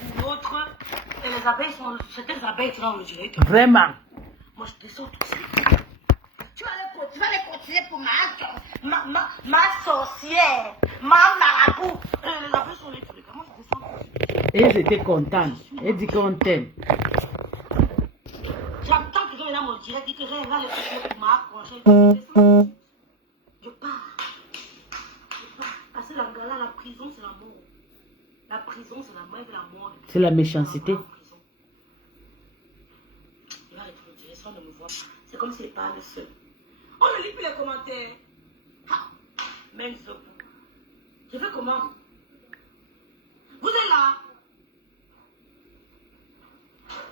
pour l'autre, et les abeilles sont... Certaines abeilles sont dans le direct. Vraiment. Moi, je descends tout de suite. Tu vas les continuer pour ma sorcière, ma marabout. Les abeilles sont les trucs. Moi, je descends tout de suite. Et ils étaient contents. Elle dit qu'on t'aime. J'attends que je vienne dans mon direct et que je vais les continuer pour ma prochaine. Je pars. Parce que la prison, c'est la mort. La prison, c'est la mort et la mort. C'est la méchanceté. Il va être intéressant de me voir. C'est comme s'il parle seul. On ne lit plus les commentaires. Même ce coup. Je fais comment? Vous êtes là?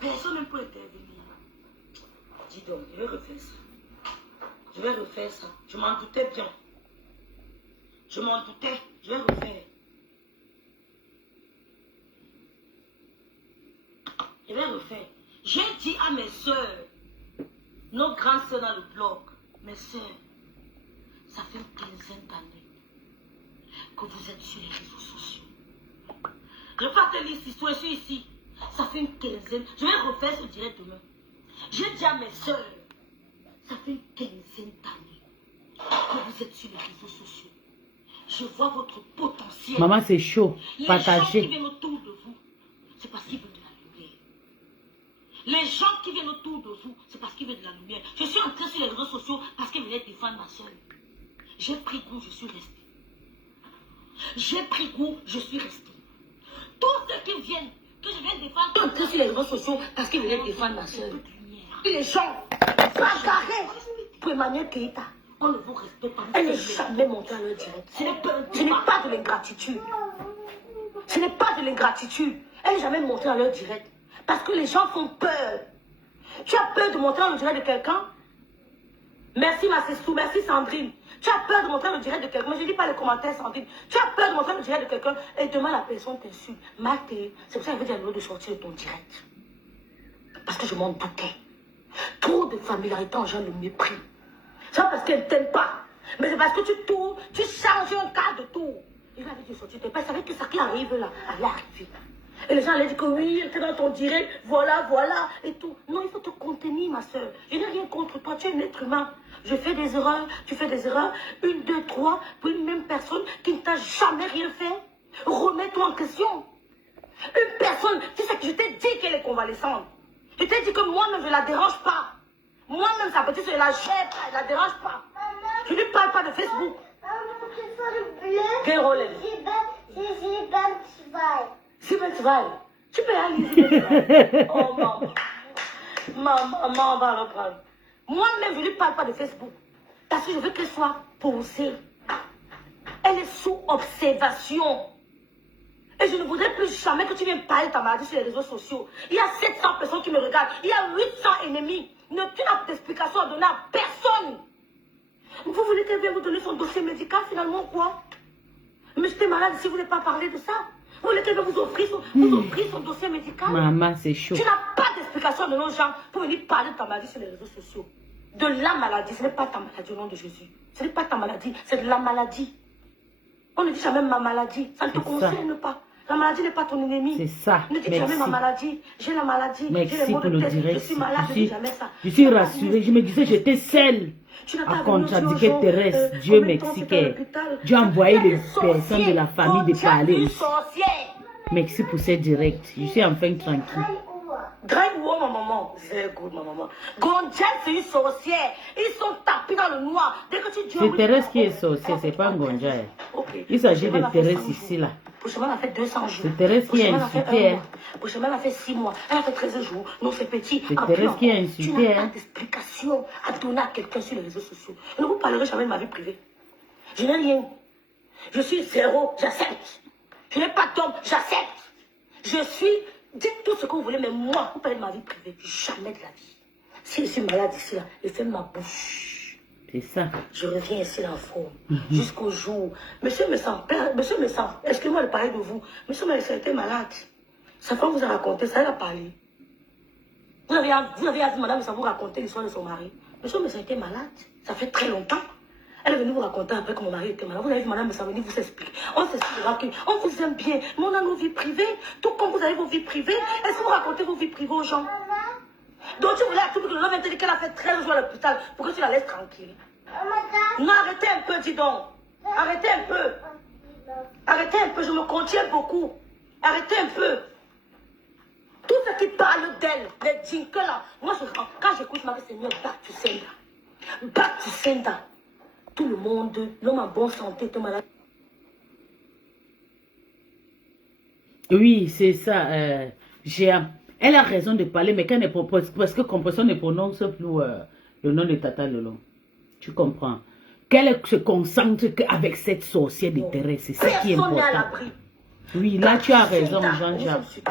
Personne ne peut intervenir. Dis donc, je vais refaire ça. Je vais refaire ça. Je m'en doutais bien. Je m'en doutais. Je vais refaire. Je vais refaire. J'ai dit à mes soeurs, nos grandes soeurs dans le blog, mes soeurs, ça fait une quinzaine d'années que vous êtes sur les réseaux sociaux. Je ne vais pas te lire cette histoire, je suis ici. Ça fait une quinzaine. Je vais refaire ce direct demain. J'ai dit à mes soeurs, ça fait une quinzaine d'années que vous êtes sur les réseaux sociaux. Je vois votre potentiel. Maman, c'est chaud. Partagez. Les gens qui viennent autour de vous, c'est parce qu'ils veulent de la lumière. Les gens qui viennent autour de vous, c'est parce qu'ils veulent de la lumière. Je suis entrée sur les réseaux sociaux parce qu'ils venaient défendre ma soeur. J'ai pris goût, je suis restée. J'ai pris goût, je suis restée. Tous ceux qui viennent, que je viens défendre, sont entrés sur les réseaux sociaux parce qu'ils venaient défendre ma soeur. Et les gens, bagarrés pour Emmanuel Keïta. On ne vous respecte pas. Elle n'est jamais montée à leur direct. Ce n'est pas de l'ingratitude. Ce n'est pas de l'ingratitude. Elle n'est jamais montée à leur direct. Parce que les gens font peur. Tu as peur de montrer dans le direct de quelqu'un? Merci Massessou, merci Sandrine. Tu as peur de montrer dans le direct de quelqu'un. Mais je ne lis pas les commentaires, Sandrine. Tu as peur de montrer dans le direct de quelqu'un et demain la personne t'insulte. Maté, c'est pour ça que je veux dire de sortir de ton direct. Parce que je m'en doutais. Trop de familiarité engendre le mépris. C'est pas parce qu'elle ne t'aime pas. Mais c'est parce que tu tournes, tu changes un cas de tout. Il va dire sortir, tu ne savais que ça qui arrive là, elle est arrivée. Et les gens allaient dire que oui, elle était dans ton direct, voilà, voilà, et tout. Non, il faut te contenir, ma soeur. Je n'ai rien contre toi, tu es un être humain. Je fais des erreurs, tu fais des erreurs. 1, 2, 3, pour une même personne qui ne t'a jamais rien fait. Remets-toi en question. Une personne, tu sais que je t'ai dit qu'elle est convalescente. Je t'ai dit que moi-même, je ne la dérange pas. Moi-même, sa petite, je la gère pas, elle ne la dérange pas. Je ne lui parle pas de Facebook. Quel rôle? Tu peux aller. Oh, maman. Maman, on va reprendre. Moi-même, je ne lui parle pas de Facebook. Parce que je veux qu'elle soit posée. Elle est sous observation. Et je ne voudrais plus jamais que tu viennes parler de ta maladie sur les réseaux sociaux. Il y a 700 personnes qui me regardent. Il y a 800 ennemis. Tu n'as d'explication à donner à personne. Vous voulez qu'elle vienne vous donner son dossier médical finalement quoi? Mais j'étais malade si vous ne voulez pas parler de ça. Vous voulez qu'elle vienne vous offrir son dossier médical? Maman, c'est chaud. Tu n'as pas d'explication de nos gens pour venir parler de ta maladie sur les réseaux sociaux. De la maladie, ce n'est pas ta maladie au nom de Jésus. Ce n'est pas ta maladie, c'est de la maladie. On ne dit jamais ma maladie, ça ne te concerne pas. La maladie n'est pas ton ennemi. C'est ça. Ne dis jamais ma maladie. J'ai la maladie. Merci pour le direct. Je suis malade, ne dis jamais ça. Je suis rassurée. Je me disais, j'étais seule à contradiquer Thérèse. Dieu m'expliquait. Dieu a envoyé les personnes de la famille de parler. Merci pour ce direct. Je suis enfin tranquille. Drive où, ma maman? Very good, ma maman. Gondjel, c'est une sorcière. Ils sont tapés dans le noir. Dès que tu dis. C'est Thérèse qui est sorcière, c'est pas Gondjel. Okay. Il s'agit de Thérèse ici, là. Prochainement, elle a fait 200 jours. C'est Thérèse qui a insulté. Prochainement, elle a fait 6 mois. Elle a fait 13 jours. Non, c'est petit. C'est Thérèse qui a insulté. Tu n'as pas d'explication à donner à quelqu'un sur les réseaux sociaux. Je ne vous parlerai jamais de ma vie privée. Je n'ai rien. Je suis zéro, j'accepte. Je n'ai pas d'homme, j'accepte. Je suis. Dites tout ce que vous voulez, mais moi, vous parlez de ma vie privée. Jamais de la vie. Si je suis malade ici, là, je fais ma bouche. C'est ça. Je reviens ici en forme. Jusqu'au jour. Monsieur me sent, excusez-moi de parler de vous. Monsieur me été malade. Sa femme vous a raconté, ça elle a parlé. Vous avez dit, madame, ça vous raconter l'histoire de son mari. Monsieur me été malade. Ça fait très longtemps. Elle est venue vous raconter après que mon mari était malade. Vous avez vu madame Samedi vous s'explique. On s'expliquera qu'on vous aime bien. Mais on a nos vies privées. Tout comme vous avez vos vies privées. Est-ce que vous racontez vos vies privées aux gens? Donc tu voulais à tout que le homme te dit qu'elle a fait 13 jours à l'hôpital pour que tu la laisses tranquille. Non, arrêtez un peu, dis donc. Arrêtez un peu. Arrêtez un peu, je me contiens beaucoup. Arrêtez un peu. Tout ce qui parle d'elle, les jinkers là, moi quand j'écoute Marie Seigneur, back to sender. Back to sender. Tout le monde, l'homme en bonne santé, tout malade. Oui, c'est ça. Elle a raison de parler, mais quand elle propose, parce que Compression ne prononce plus le nom de Tata Lolo. Tu comprends? Qu'elle se concentre qu'avec cette sorcière de Thérèse, c'est ça qui est important. Oui, là tu as raison, Jean-Jacques.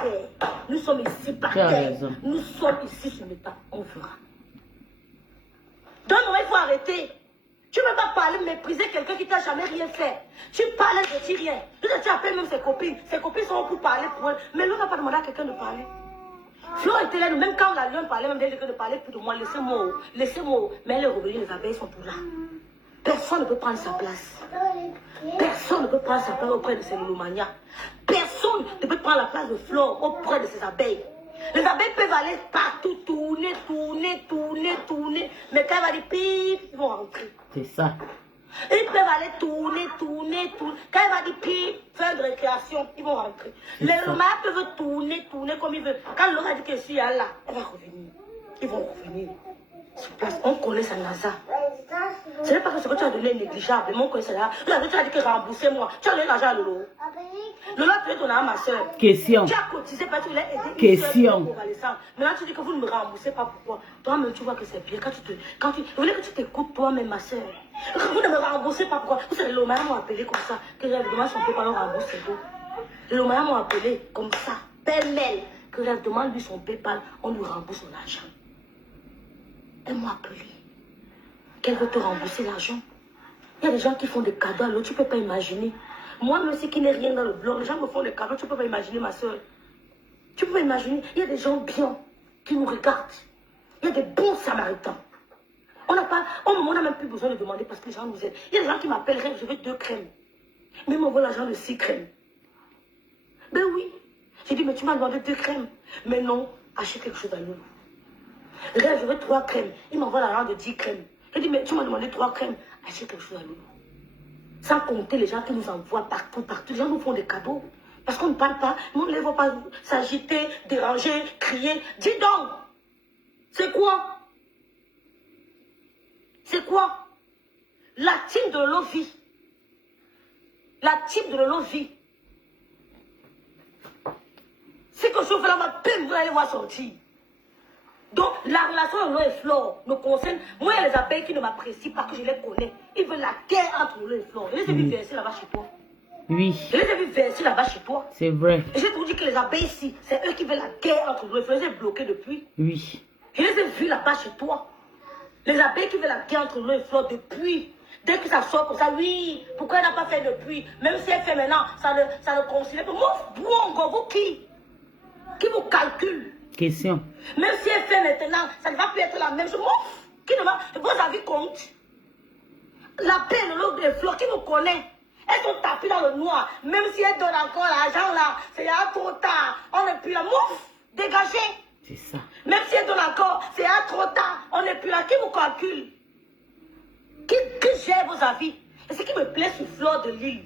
Nous sommes ici par tu as terre. raison. Nous sommes ici sur le tas. On fera. Donc, il faut arrêter. Tu ne peux pas parler, mépriser quelqu'un qui t'a jamais rien fait. Tu parles, elle ne dit rien. Tu appelles même ses copines. Ses copines sont pour parler pour elle. Mais l'on n'a pas demandé à quelqu'un de parler. Flo était là, même quand la lionne parlait, même d'elle ne parlait plus de moi. Laissez-moi, laissez-moi. Mais elle est revenue, les abeilles sont tous là. Personne ne peut prendre sa place. Personne ne peut prendre sa place auprès de ces lomanias. Personne ne peut prendre la place de Flore auprès de ces abeilles. Les abeilles peuvent aller partout, tourner, tourner, tourner, tourner. Mais quand elle va dire pip, ils vont rentrer. C'est ça. Ils peuvent aller tourner, tourner, tourner. Quand elle va dire pip, faire de récréation, ils vont rentrer. Les lomanias peuvent tourner, tourner comme ils veulent. Quand l'homme a dit que je suis là, elle va revenir. Ils vont revenir. Sur place, on connaît sa NASA. Ce n'est pas que ce que tu as donné est négligeable, mais on connaît ça là. Tu as dit que remboursez-moi. Tu as donné l'argent à Lolo. Lolo a payé ton argent à ma soeur. Question. Tu as cotisé parce que tu l'as aidé. Question. Maintenant tu dis que vous ne me remboursez pas. Pourquoi? Toi-même tu vois que c'est bien. Quand tu voulais que tu t'écoutes toi-même, ma soeur. Vous ne me remboursez pas. Pourquoi? Vous savez, les Lomaya m'ont appelé comme ça. Que j'avais demandé son PayPal, on rembourse ses dos. Les Lomaya m'ont appelé comme ça. Pêle-mêle. Que j'avais demandé lui son PayPal, on lui rembourse son argent. Elle m'a appelé. Qu'elle veut te rembourser l'argent. Il y a des gens qui font des cadeaux à l'autre, tu ne peux pas imaginer. Moi, même si qui n'est rien dans le blog, les gens me font des cadeaux, tu ne peux pas imaginer, ma soeur. Tu peux pas imaginer. Il y a des gens bien qui nous regardent. Il y a des bons samaritains. On n'a pas, on n'a même plus besoin de demander parce que les gens nous aident. Il y a des gens qui m'appellent, je veux 2 crèmes. Mais ils m'envoient l'argent de 6 crèmes. Ben oui. J'ai dit, mais tu m'as demandé 2 crèmes. Mais non, achète quelque chose à nous. Regarde, je veux 3 crèmes. Il m'envoie l'argent de 10 crèmes. Je dis, mais tu m'as demandé 3 crèmes. Achète quelque chose à nous. Sans compter les gens qui nous envoient partout, partout. Les gens nous font des cadeaux. Parce qu'on ne parle pas. Nous ne les voit pas s'agiter, déranger, crier. Dis donc. C'est quoi? C'est quoi? La team de Lolo vit. La team de Lolo vit. Si que je fais la peine, vous allez voir sortir. Donc, la relation de Lolo et Flore me concerne. Moi, il y a les abeilles qui ne m'apprécient pas, que je les connais. Ils veulent la guerre entre Lolo et Flore. Je les ai vus verser là-bas chez toi. Oui. Je les ai vus verser là-bas chez toi. C'est vrai. Et j'ai toujours dit que les abeilles ici, c'est eux qui veulent la guerre entre Lolo et Flore. Je les ai bloqués depuis. Oui. Je les ai vus là-bas chez toi. Les abeilles qui veulent la guerre entre Lolo et Flore depuis. Dès que ça sort comme ça, oui. Pourquoi elle n'a pas fait depuis? Même si elle fait maintenant, ça ne considère pas. Moi, vous qui? Qui vous calcule? Question. Même si elle fait maintenant, ça ne va plus être la même chose. Qui ne va, vos avis comptent. La peine, l'autre des fleurs, qui nous connaît? Elles sont tapées dans le noir. Même si elles donnent encore l'argent là, c'est trop tard. On n'est plus là. Dégagez. C'est ça. Même si elles donnent encore, c'est trop tard. On n'est plus là. Qui vous calcule? Qui gère vos avis? Et ce qui me plaît sur Fleur de Lille,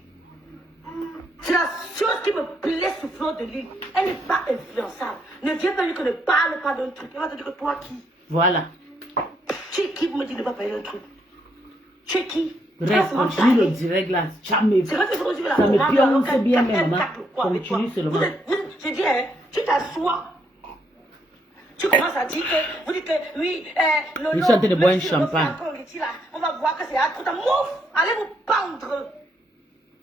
c'est la chose qui me plaît sur Fleur de Lille. Elle n'est pas influençable. Ne viens pas dire que ne parle pas d'un truc. Elle va te dire que toi qui? Voilà. Tu es qui pour me dire de ne pas parler d'un truc? Tu es qui? Bref, continue le direct là. Jamais. C'est vrai que je ça me pionce bien même, maman. Continue seulement. Je dis, hein, tu t'assois. Tu commences à dire que, vous dites que, oui, Lolo, ils sont en train de boire un champagne. On va voir que c'est trop tard. Mouf, allez vous pendre.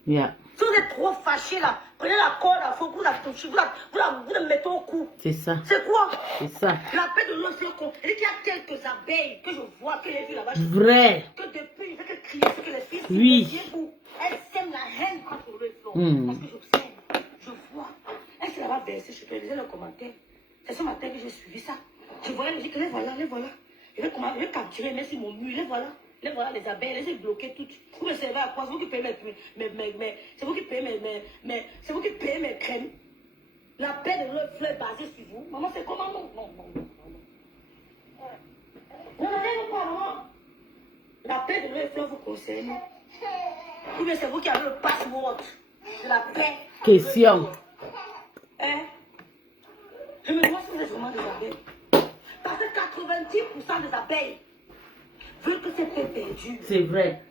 Yeah. Si vous êtes trop fâché là, prenez la corde à fond, vous la touchez, vous la mettez au cou. C'est ça. C'est quoi? C'est ça. La paix de l'eau, c'est con. Il y a quelques abeilles que je vois, que j'ai vu là-bas. Vrai. Que depuis, il fait que crier, que les filles, oui. Elles sèment la haine contre le flot. Parce que j'observe, je vois. Elle s'est là-bas versée, je te disais le commentaire. C'est ce matin que j'ai suivi ça. Je voyais, je dis que les voilà, les voilà. Je vais capturer, mais sur mon mur, les voilà. Les voilà les abeilles, les ai bloquées toutes. Vous me servez à quoi? C'est vous qui payez c'est vous qui payez c'est vous qui payez mes crèmes. La paix de leur fleur basée sur vous. Maman, c'est comment? Non. Ne regardez pas, maman. La paix de leur fleur vous concerne. Ou bien c'est vous qui avez le password de la paix. Question. Hein? Je me demande si vous êtes vraiment des abeilles. Parce que 90% des abeilles veulent que cette paix perdure. C'est vrai.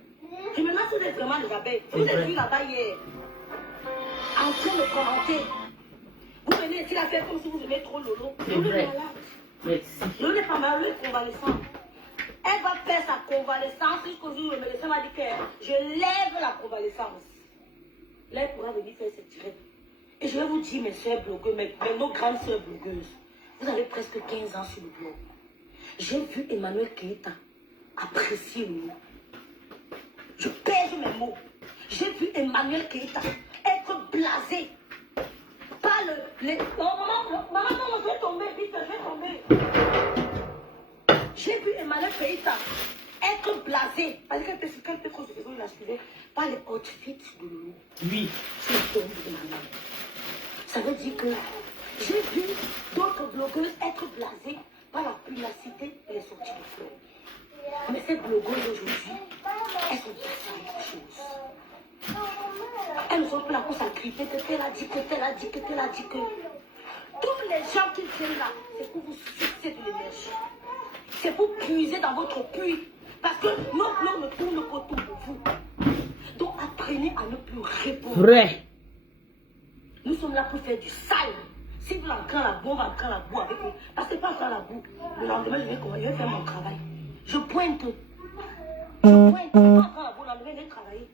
Je me demande si vous êtes vraiment des abeilles. Vous êtes vu là-bas hier, en train de commenter. Vous venez ici la faire comme si vous aimez trop Lolo. Lolo est malade. Merci. Lolo n'est pas malade, Lolo est convalescente. Elle va faire sa convalescence jusqu'au jour où le médecin m'a dit que je lève la convalescence. Là, elle pourra venir faire cette tirette. Et je vais vous dire, mes soeurs blogueuses, nos grandes soeurs blogueuses, vous avez presque 15 ans sur le blog. J'ai vu Emmanuel Keita apprécier le mot. Je pèse mes mots. J'ai vu Emmanuel Keita être blasé par les... Maman, je vais tomber, vite, je vais tomber. J'ai vu Emmanuel Keita être blasé, parce qu'elle peut trop se faire, il a suivi, par les outfits de Lolo. Oui. C'est tombe de Emmanuel. Ça veut dire que j'ai vu d'autres blogueuses être blasées par la pugnacité et les sorties de fleurs. Mais ces blogueuses aujourd'hui, elles sont passées à autre chose. Elles ne sont plus là pour s'agriper que tel a dit, que tel a dit, que tel a dit que. Tous les gens qui viennent là, c'est pour vous sucer de l'énergie. C'est pour puiser dans votre puits. Parce que nos plans ne tournent qu'autour de vous. Donc apprenez à ne plus répondre. Vrai. Nous sommes là pour faire du sale. Si vous entrez à la boue, on va entrer à la boue avec eux. Parce que pas entrer à la boue. Le lendemain, je vais faire mon travail. Je pointe. Je pointe. Je peux entrer à la boue, le lendemain, je vais travailler.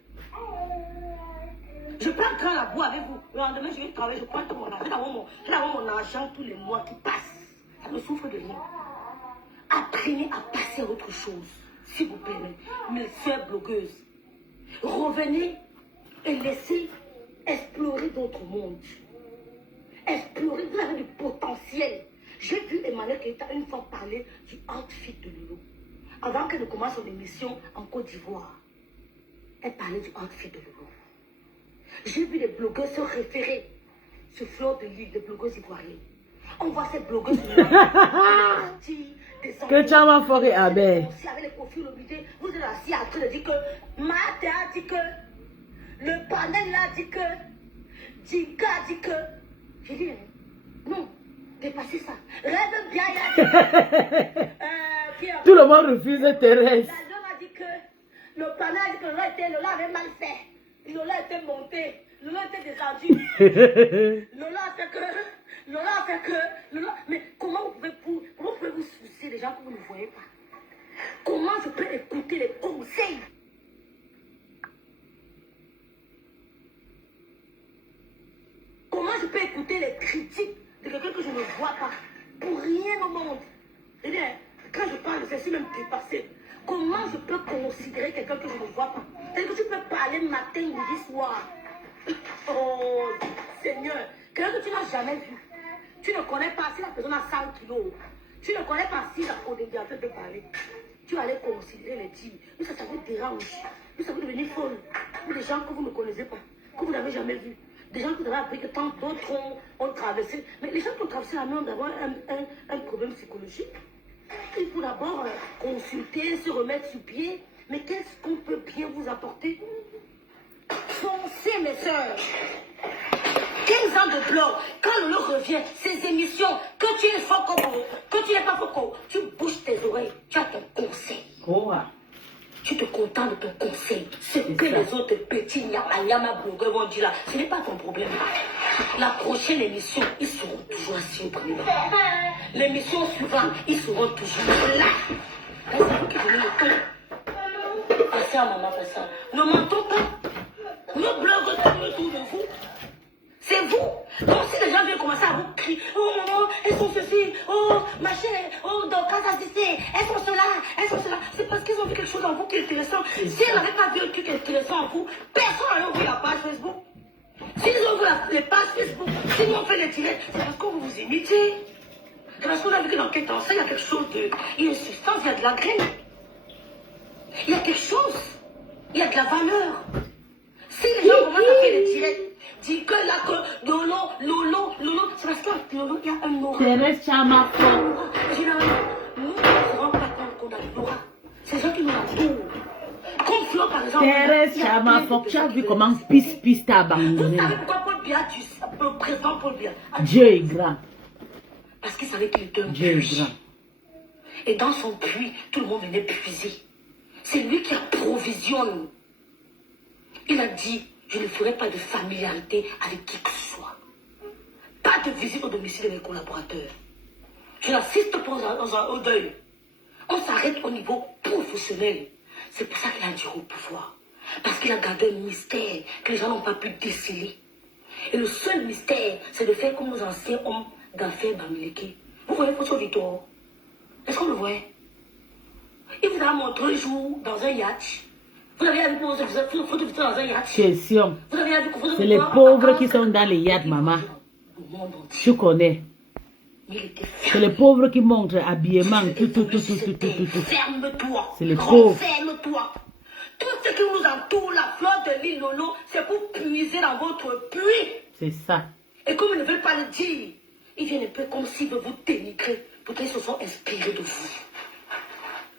Je peux entrer à la boue avec vous. Le lendemain, je vais travailler. Je pointe mon argent. Je vais avoir mon argent tous les mois qui passent. Ça ne souffre de rien. Apprenez à passer à autre chose. S'il vous plaît, mes sœurs blogueuses. Revenez et laissez explorer d'autres mondes. Explorer, vous avez du potentiel. J'ai vu Emmanuel Keita une fois parler du outfit de Lolo. Avant qu'elle ne commence son émission en Côte d'Ivoire, elle parlait du outfit de Lolo. J'ai vu les blogueurs se référer sur Fleur de Lille, les blogueuses ivoiriennes. On voit ces blogueuses que tu as forêt à baie. Avec les profils obligés, vous êtes assis en train de dire que Mate a dit que le panel a dit que Dika a dit que. J'ai dit non, dépassez ça. Rêve bien, il a dit. Tout le monde refuse Thérèse. La dame a dit que le panel a dit que Lola avait mal fait. Lola était monté. Lola était descendu. Lola a fait que. Mais comment vous pouvez vous soucier des gens que vous ne voyez pas? Comment je peux écouter les conseils? Comment je peux écouter les critiques de quelqu'un que je ne vois pas? Pour rien au monde. C'est-à-dire, quand je parle, je suis même dépassée. Comment je peux considérer quelqu'un que je ne vois pas? C'est-à-dire que tu peux parler matin, midi, soir. Oh, Seigneur, quelqu'un que tu n'as jamais vu. Tu ne connais pas si la personne a 100 kilos. Tu ne connais pas si la codédiateur peut parler. Tu vas aller considérer les dires. Mais ça vous dérange. Mais ça vous devenir folle. Pour des gens que vous ne connaissez pas, que vous n'avez jamais vus. Des gens que vous avez appris que tant d'autres ont traversé. Mais les gens qui ont traversé la mer ont d'abord un problème psychologique. Il faut d'abord consulter, se remettre sur pied. Mais qu'est-ce qu'on peut bien vous apporter? Foncez, mes soeurs. 15 ans de blog, quand Lolo revient, ces émissions, que tu es foco, que tu n'es pas foco, tu bouges tes oreilles, tu as ton conseil. Quoi? Tu te contentes de ton conseil. Ce que les autres petits yama blogueurs vont dire là, ce n'est pas ton problème. La prochaine émission, ils seront toujours assis au premier banc. L'émission suivante, ils seront toujours là. C'est vous qui venez le temps. Passez à maman, passez à... Ne mentons pas. Nos blogueurs tournent autour de vous. C'est vous. Donc si les gens viennent commencer à vous crier, oh maman, elles sont ceci, oh ma chère, oh dans casa assisté, elles sont cela, c'est parce qu'ils ont vu quelque chose en vous qui est intéressant. Si elles n'avaient pas vu un truc intéressant en vous, personne n'allait ouvrir la page Facebook. S'ils ont vu les pages Facebook, s'ils ont fait les tirets, c'est parce que vous vous imitez. C'est parce qu'on a vu que dans quel temps ça, il y a quelque chose de... Il y a une substance, il y a de la graine. Il y a quelque chose. Il y a de la valeur. Si les gens commencent à faire des directs, disent que là, que Lolo, c'est parce que Lolo, il y a un aura. Thérèse Chama. Généralement, nous ne nous rendons pas compte qu'on a l'aura. C'est ça qui nous entoure. Comme Flo, par exemple. Thérèse Chama, tu as vu comment pisse t'a abandonné. Vous savez pourquoi Paul Biya, le président Paul Biya, Dieu est grand. parce qu'il savait qu'il était un Dieu est puits. grand. Et dans son puits, tout le monde venait puiser. C'est lui qui approvisionne. Il a dit, je ne ferai pas de familiarité avec qui que ce soit. Pas de visite au domicile de mes collaborateurs. Je n'assiste pas au deuil. On s'arrête au niveau professionnel. C'est pour ça qu'il a dû au pouvoir. Parce qu'il a gardé un mystère que les gens n'ont pas pu déceler. Et le seul mystère, c'est de faire comme nos anciens hommes d'affaires Bamileke. Vous voyez Photo Victor? Est-ce qu'on le voit? Il vous a montré un jour dans un yacht. Vous avez vu Photo Victor dans un yacht? Question. Vous avez vu Photo Victor? C'est les pauvres qui sont dans les yachts, maman. Je connais. C'est les pauvres qui montrent habillement, tout. Ferme-toi. C'est les pauvres. Ferme-toi. Tout ce qui vous entoure, la fleur de l'île Lolo, c'est pour puiser dans votre puits. C'est ça. Et comme ils ne veulent pas le dire, ils viennent un peu comme s'ils veulent vous dénigrer. Pourtant, ils se sont inspirés de vous.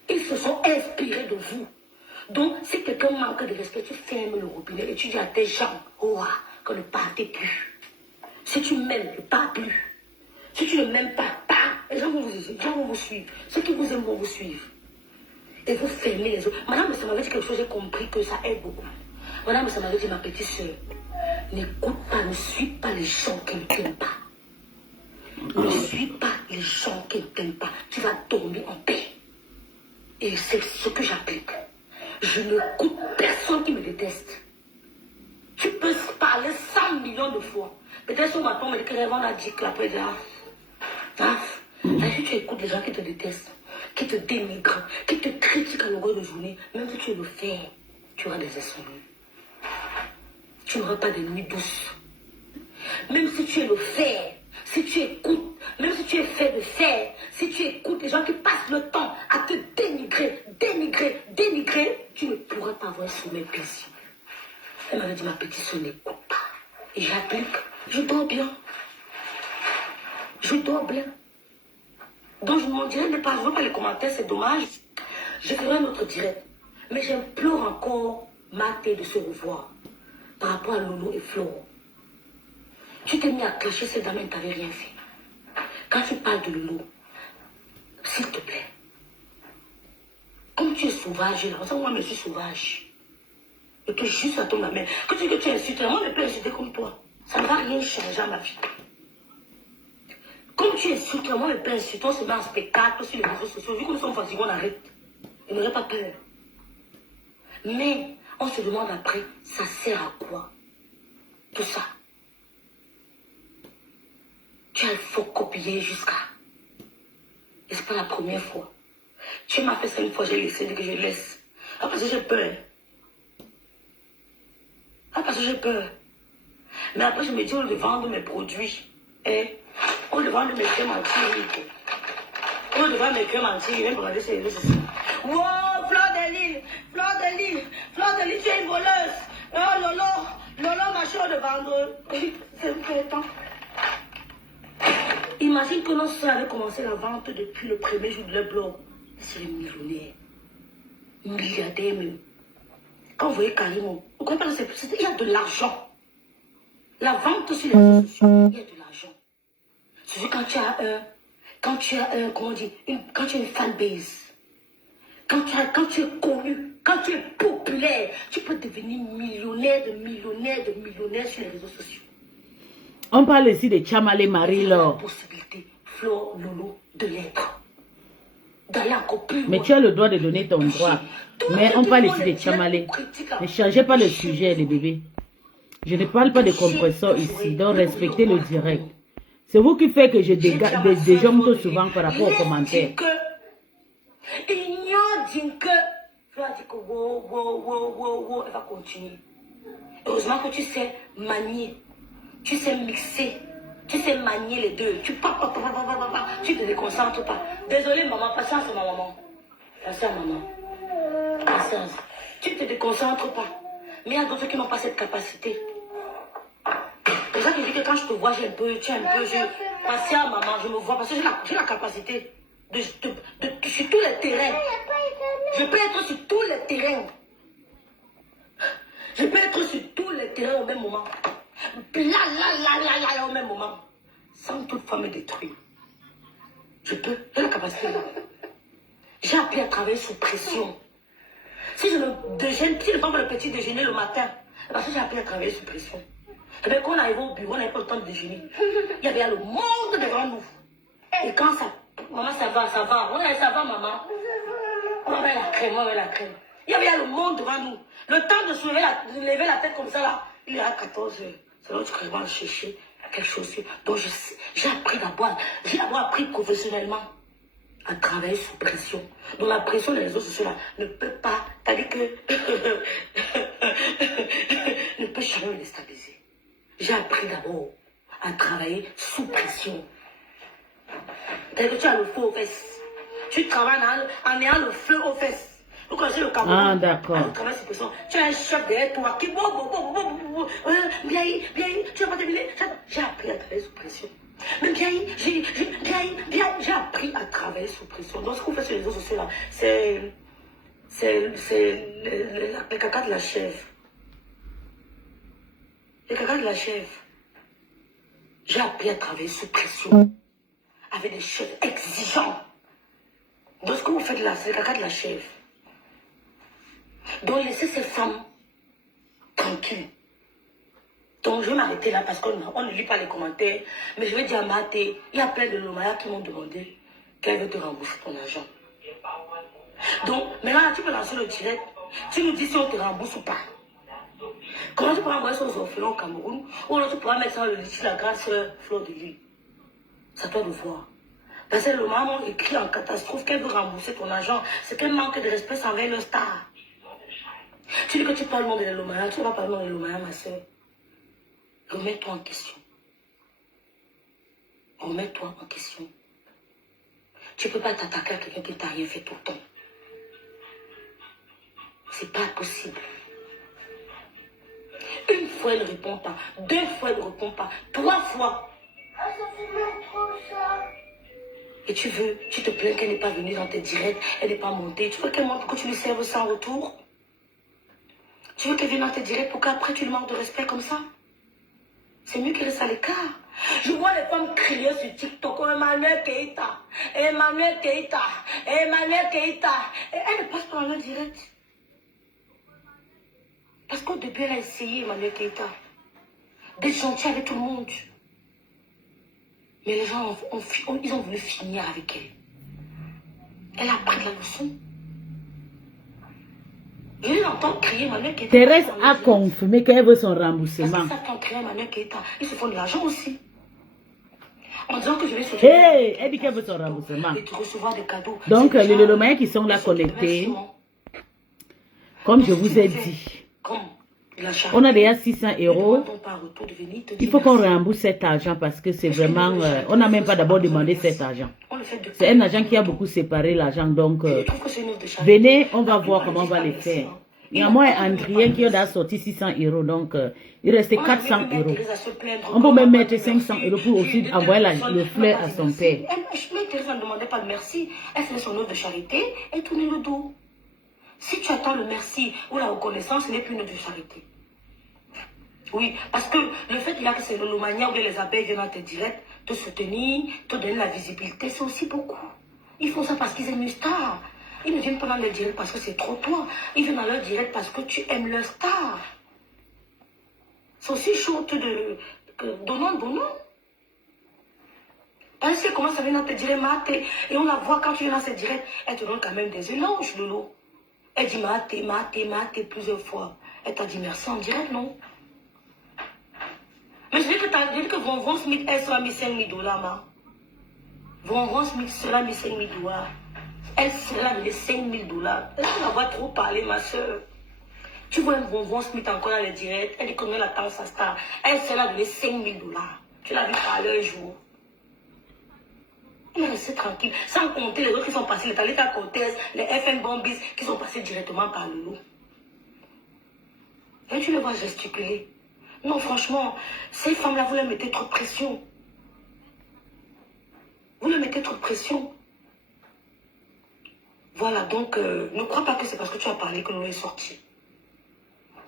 Ils se sont inspirés de vous. Donc, si quelqu'un manque de respect, tu fermes le robinet et tu dis à tes gens, oh, que ne partez plus. Si tu m'aimes, ne pars plus. Si tu ne m'aimes pas, pars. Les gens vont vous suivre. Ceux qui vous aiment vont vous suivre. Et vous fermez les autres. Madame, ça m'avait dit quelque chose, j'ai compris que ça aide beaucoup. Madame, ça m'avait dit, ma petite soeur, n'écoute pas, ne suis pas les gens qui ne t'aiment pas. Ne suis pas les gens qui ne t'aiment pas. Tu vas dormir en paix. Et c'est ce que j'applique. Je n'écoute personne qui me déteste. Tu peux parler 100 millions de fois. Peut-être sur ma tombe, mais que on a dit que après, si tu écoutes les gens qui te détestent, qui te dénigrent, qui te critiquent à longueur de journée, même si tu le fais, tu auras des insomnies. Tu n'auras pas de nuits douces. Même si tu es le fer, si tu écoutes, même si tu es fait de fer, si tu écoutes les gens qui passent le temps à te dénigrer, tu ne pourras pas avoir un sommeil paisible. Elle m'avait dit, ma petite soeur, n'écoute pas. Et j'applique. Je dors bien. Donc je m'en dirais, ne pas les commentaires, c'est dommage. Je ferai un autre direct. Mais j'implore encore Maté de se revoir par rapport à Lolo et Flo. Tu t'es mis à cacher ces dames et tu n'avais rien fait. Quand tu parles de Lolo, s'il te plaît, comme tu es sauvage, là, moi je suis sauvage. Et que juste à ton main. Quand tu dis que tu es insulté, moi je peux insulter comme toi. Ça ne va rien changer à ma vie. Comme tu insultes, moi je peux insulter, on se met en spectacle sur les réseaux sociaux. Vu que nous sommes fatigués, on arrête. Et n'aurait pas peur. Mais on se demande après, ça sert à quoi? Tout ça. Tu as le faux copier jusqu'à. Et c'est pas la première fois. Tu m'as fait ça une fois, j'ai laissé, que je laisse. Ah, parce que j'ai peur. Mais après, je me dis, au lieu de vendre mes produits, au lieu de vendre mes crèmes anti-rides, au lieu de vendre mes crèmes anti-rides, même regarder ces réseaux sociaux. Wow, Fleur de Lille, tu es une voleuse. Oh, Lolo, ma chère de vendre. C'est un temps. Imagine que nos soeurs avaient commencé la vente depuis le premier jour de leur blog. C'est les millionnaires, milliardaires même. Quand vous voyez Karimo, vous comprenez pas, il y a de l'argent. La vente sur les réseaux sociaux, il y a de l'argent. C'est juste quand tu as une fanbase, quand tu es connu, quand tu es populaire, tu peux devenir millionnaire sur les réseaux sociaux. On parle ici de Chamale Marie-Laure. Possibilité, Flo, Lolo, de l'être. D'aller encore plus loin. Mais tu as le droit de donner ton droit. Mais on parle ici de Chamale. Ne changez pas le sujet, les bébés. Je ne parle pas de compresseur ici, donc respectez le direct. C'est vous qui faites que je déjeune tout souvent par rapport aux commentaires. Il n'y a dit que Flo a dit que wow, elle va continuer. Heureusement que tu sais manier, tu sais mixer, tu sais manier les deux. Tu te déconcentres pas. Désolée maman, patience ma maman. Patience maman. patience. Tu ne te déconcentres pas. Mais il y a d'autres qui n'ont pas cette capacité. C'est pour ça que je dis que quand je te vois, j'ai un peu, je patience, maman, je me vois parce que j'ai la capacité sur tous les terrains. Je peux être sur tous les terrains. Je peux être sur tous les terrains au même moment. Là, au même moment. Sans toutefois me détruire. Je peux, j'ai la capacité là. J'ai appris à travailler sous pression. Si je ne déjeune, si je ne prends pas le petit déjeuner le matin, parce que j'ai appris à travailler sous pression. Et bien quand on arrive au bureau, on n'avait pas le temps de déjeuner. Il y avait le monde devant nous. Et quand ça, maman ça va. On a ça va maman. On avait la crème. Il y avait le monde devant nous. Le temps de se lever la tête comme ça là, il est à 14 heures. C'est là où tu vas chercher quelque chose. Donc j'ai d'abord appris professionnellement à travailler sous pression. Donc la pression des réseaux sociaux là ne peut pas, c'est-à-dire que ne peut jamais me déstabiliser. J'ai appris d'abord à travailler sous pression. C'est-à-dire que tu as le feu aux fesses. Tu travailles en ayant le feu aux fesses. Vous connaissez le Cameroun? Ah, d'accord. Tu as un chef derrière toi qui bien, tu vas pas terminer. J'ai appris à travailler sous pression. Mais bien, j'ai appris à travailler sous pression. Donc, ce qu'on fait sur les réseaux sociaux là, c'est le caca de la chèvre. Le caca de la chèvre. J'ai appris à travailler sous pression. Avec des chefs exigeants. Donc, ce que vous faites là, c'est le caca de la chèvre. Donc, laissez ces femmes tranquilles. Donc, je vais m'arrêter là parce qu'on ne lit pas les commentaires. Mais je vais dire à Maté, il y a plein de Lomaya qui m'ont demandé qu'elle veut te rembourser ton argent. Donc, maintenant, tu peux lancer le direct. Tu nous dis si on te rembourse ou pas. Comment tu pourras envoyer ça aux orphelins au Cameroun? Ou alors tu pourras mettre ça dans le lit la grande sœur Fleur de Lille. C'est à toi de voir. Parce que le maman écrit en catastrophe qu'elle veut rembourser ton argent. C'est qu'elle manque de respect envers le star. Tu dis que tu parles le nom de l'Omaya, tu ne vas pas parler le nom de l'Omaya, ma soeur. Remets-toi en question. Remets-toi en question. Tu ne peux pas t'attaquer à quelqu'un qui t'a rien fait tout le temps. C'est pas possible. Une fois, elle ne répond pas. 2 fois, elle ne répond pas. 3 fois. Ah, ça fait mal trop ça. Et tu te plains qu'elle n'est pas venue dans tes directs, elle n'est pas montée. Tu veux qu'elle montre que tu lui serves ça en retour? Tu veux qu'elle vienne dans tes directs pour qu'après tu lui manques de respect comme ça? C'est mieux qu'elle reste à l'écart. Je vois les femmes crier sur TikTok, oh, Emmanuel Keïta. Et elle ne passe pas dans le direct. Parce qu'au début, elle a essayé, Emmanuel Keïta, d'être gentille avec tout le monde. Mais les gens ils ont voulu finir avec elle. Elle a appris la leçon. Je l'entends crier, Emmanuel Keïta. Thérèse a confirmé qu'elle veut son remboursement. Parce qu'ils savent qu'en criant Emmanuel Keïta, ils se font de l'argent aussi. En disant que je vais se Hey, elle dit qu'elle veut son remboursement. Et recevoir des cadeaux. Donc, les Lomaya qui sont là connectés, comme je vous ai dit, on a déjà 600 €. Il faut qu'on rembourse cet argent parce que c'est vraiment... on n'a même pas d'abord demandé cet argent. C'est un agent qui a beaucoup séparé l'argent. Donc, venez, on va voir comment on va les faire. Il y a moi et Andrien qui a sorti 600 €. Donc, il restait 400 €. On peut même mettre 500 € pour aussi envoyer le fleur à son père. Mais Thérèse ne demandait pas de merci. Elle faisait son œuvre de charité et tournait le dos. Si tu attends le merci ou la reconnaissance, ce n'est plus une œuvre de charité. Oui, parce que le fait là que c'est le Lomania ou les abeilles viennent dans tes directs, te soutenir, te donner la visibilité, c'est aussi beaucoup. Ils font ça parce qu'ils aiment une star. Ils ne viennent pas dans le direct parce que c'est trop toi. Ils viennent dans leur direct parce que tu aimes leur star. C'est aussi chaud de donnant. Parce que comment ça vient dans tes directs, Maté, et on la voit quand tu viens dans ses directs, elle te donne quand même des éloges, Lolo. Elle dit Maté plusieurs fois. Elle t'a dit merci en direct, non? Mais je dis que Von Smith, elle sera mis 5 000 $, ma. Von Smith sera mis 5 000 $. Elle sera mis 5 000 $. Là, on va trop parler, ma soeur. Tu vois Von Smith encore dans le direct. Elle dit combien elle attend sa star. Elle sera mis 5 000 $. Tu l'as vu parler un jour. On est resté tranquille, sans compter les autres qui sont passés, les Talita Cortez, les FN Bombis qui sont passés directement par le loup. Et tu les vois gesticuler. Non, franchement, ces femmes-là, vous leur mettez trop de pression. Vous leur mettez trop de pression. Voilà, donc, ne crois pas que c'est parce que tu as parlé que nous est sorti.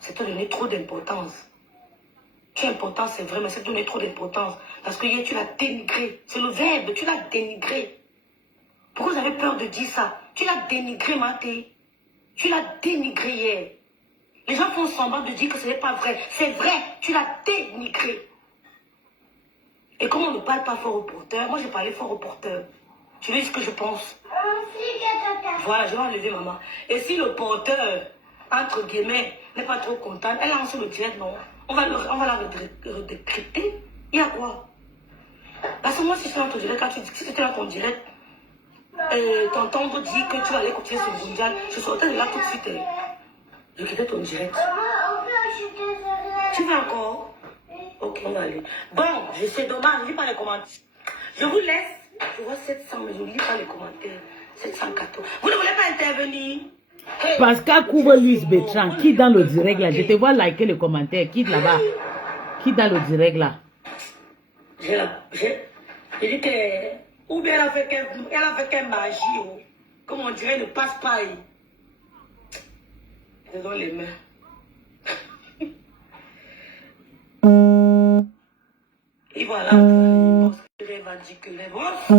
C'est te donner trop d'importance. Tu es important, c'est vrai, mais c'est te donner trop d'importance. Parce que hier, tu l'as dénigré. C'est le verbe, tu l'as dénigré. Pourquoi vous avez peur de dire ça? Tu l'as dénigré, Maté. Tu l'as dénigré hier. Les gens font semblant de dire que ce n'est pas vrai. C'est vrai, tu l'as dénigré. Et comme on ne parle pas fort au porteur, moi j'ai parlé fort au porteur. Tu veux ce que je pense? Voilà, je vais enlever maman. Et si le porteur, entre guillemets, n'est pas trop content, elle lance le direct, non? On va la redécrypter. Il y a quoi? Parce que moi, si je suis dans ton direct, quand tu dis que si tu es dans ton direct, t'entendre dire que tu vas aller continuer ce mondial, je sortais de là tout de suite. Je quittais ton direct. Tu veux encore? Ok, on va aller. Bon, je sais, dommage, je ne lis pas les commentaires. Je vous laisse. Je vois 700, mais je ne lis pas les commentaires. 714. Vous ne voulez pas intervenir? Hey. Pascal couvre Louise Bertrand. Qui dans le direct là? Je te vois liker les commentaires. Qui là-bas? Qui dans le direct là? J'ai dit que. Ou bien elle a fait qu'un magie. Comme on dirait, ne passe pas. C'est dans les mains. Et voilà. Je pense que elle va dire que les bosses.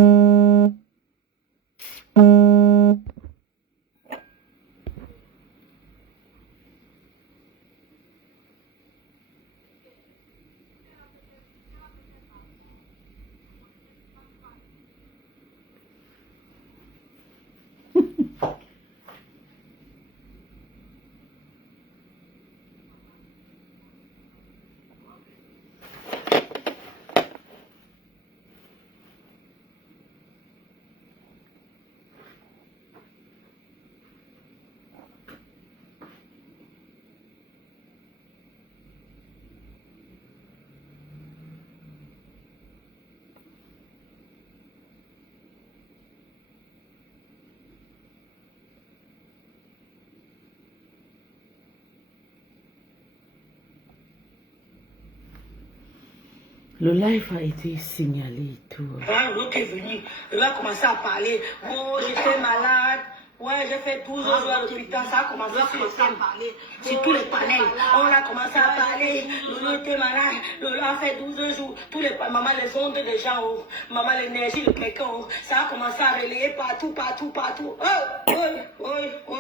Le live a été signalé et tout. L'autre est venu, il a commencé à parler. Oh, j'étais malade. Ouais, j'ai fait 12 jours à l'hôpital. Ça a commencé à parler. Sur tous les panels, on a commencé à parler. Lolo était malade. Lolo a fait 12 jours. Tous les maman, les ondes des gens, oh. Maman, l'énergie, le quelqu'un, oh. Ça a commencé à relayer partout, partout, partout. Oh, oui, oui, oui.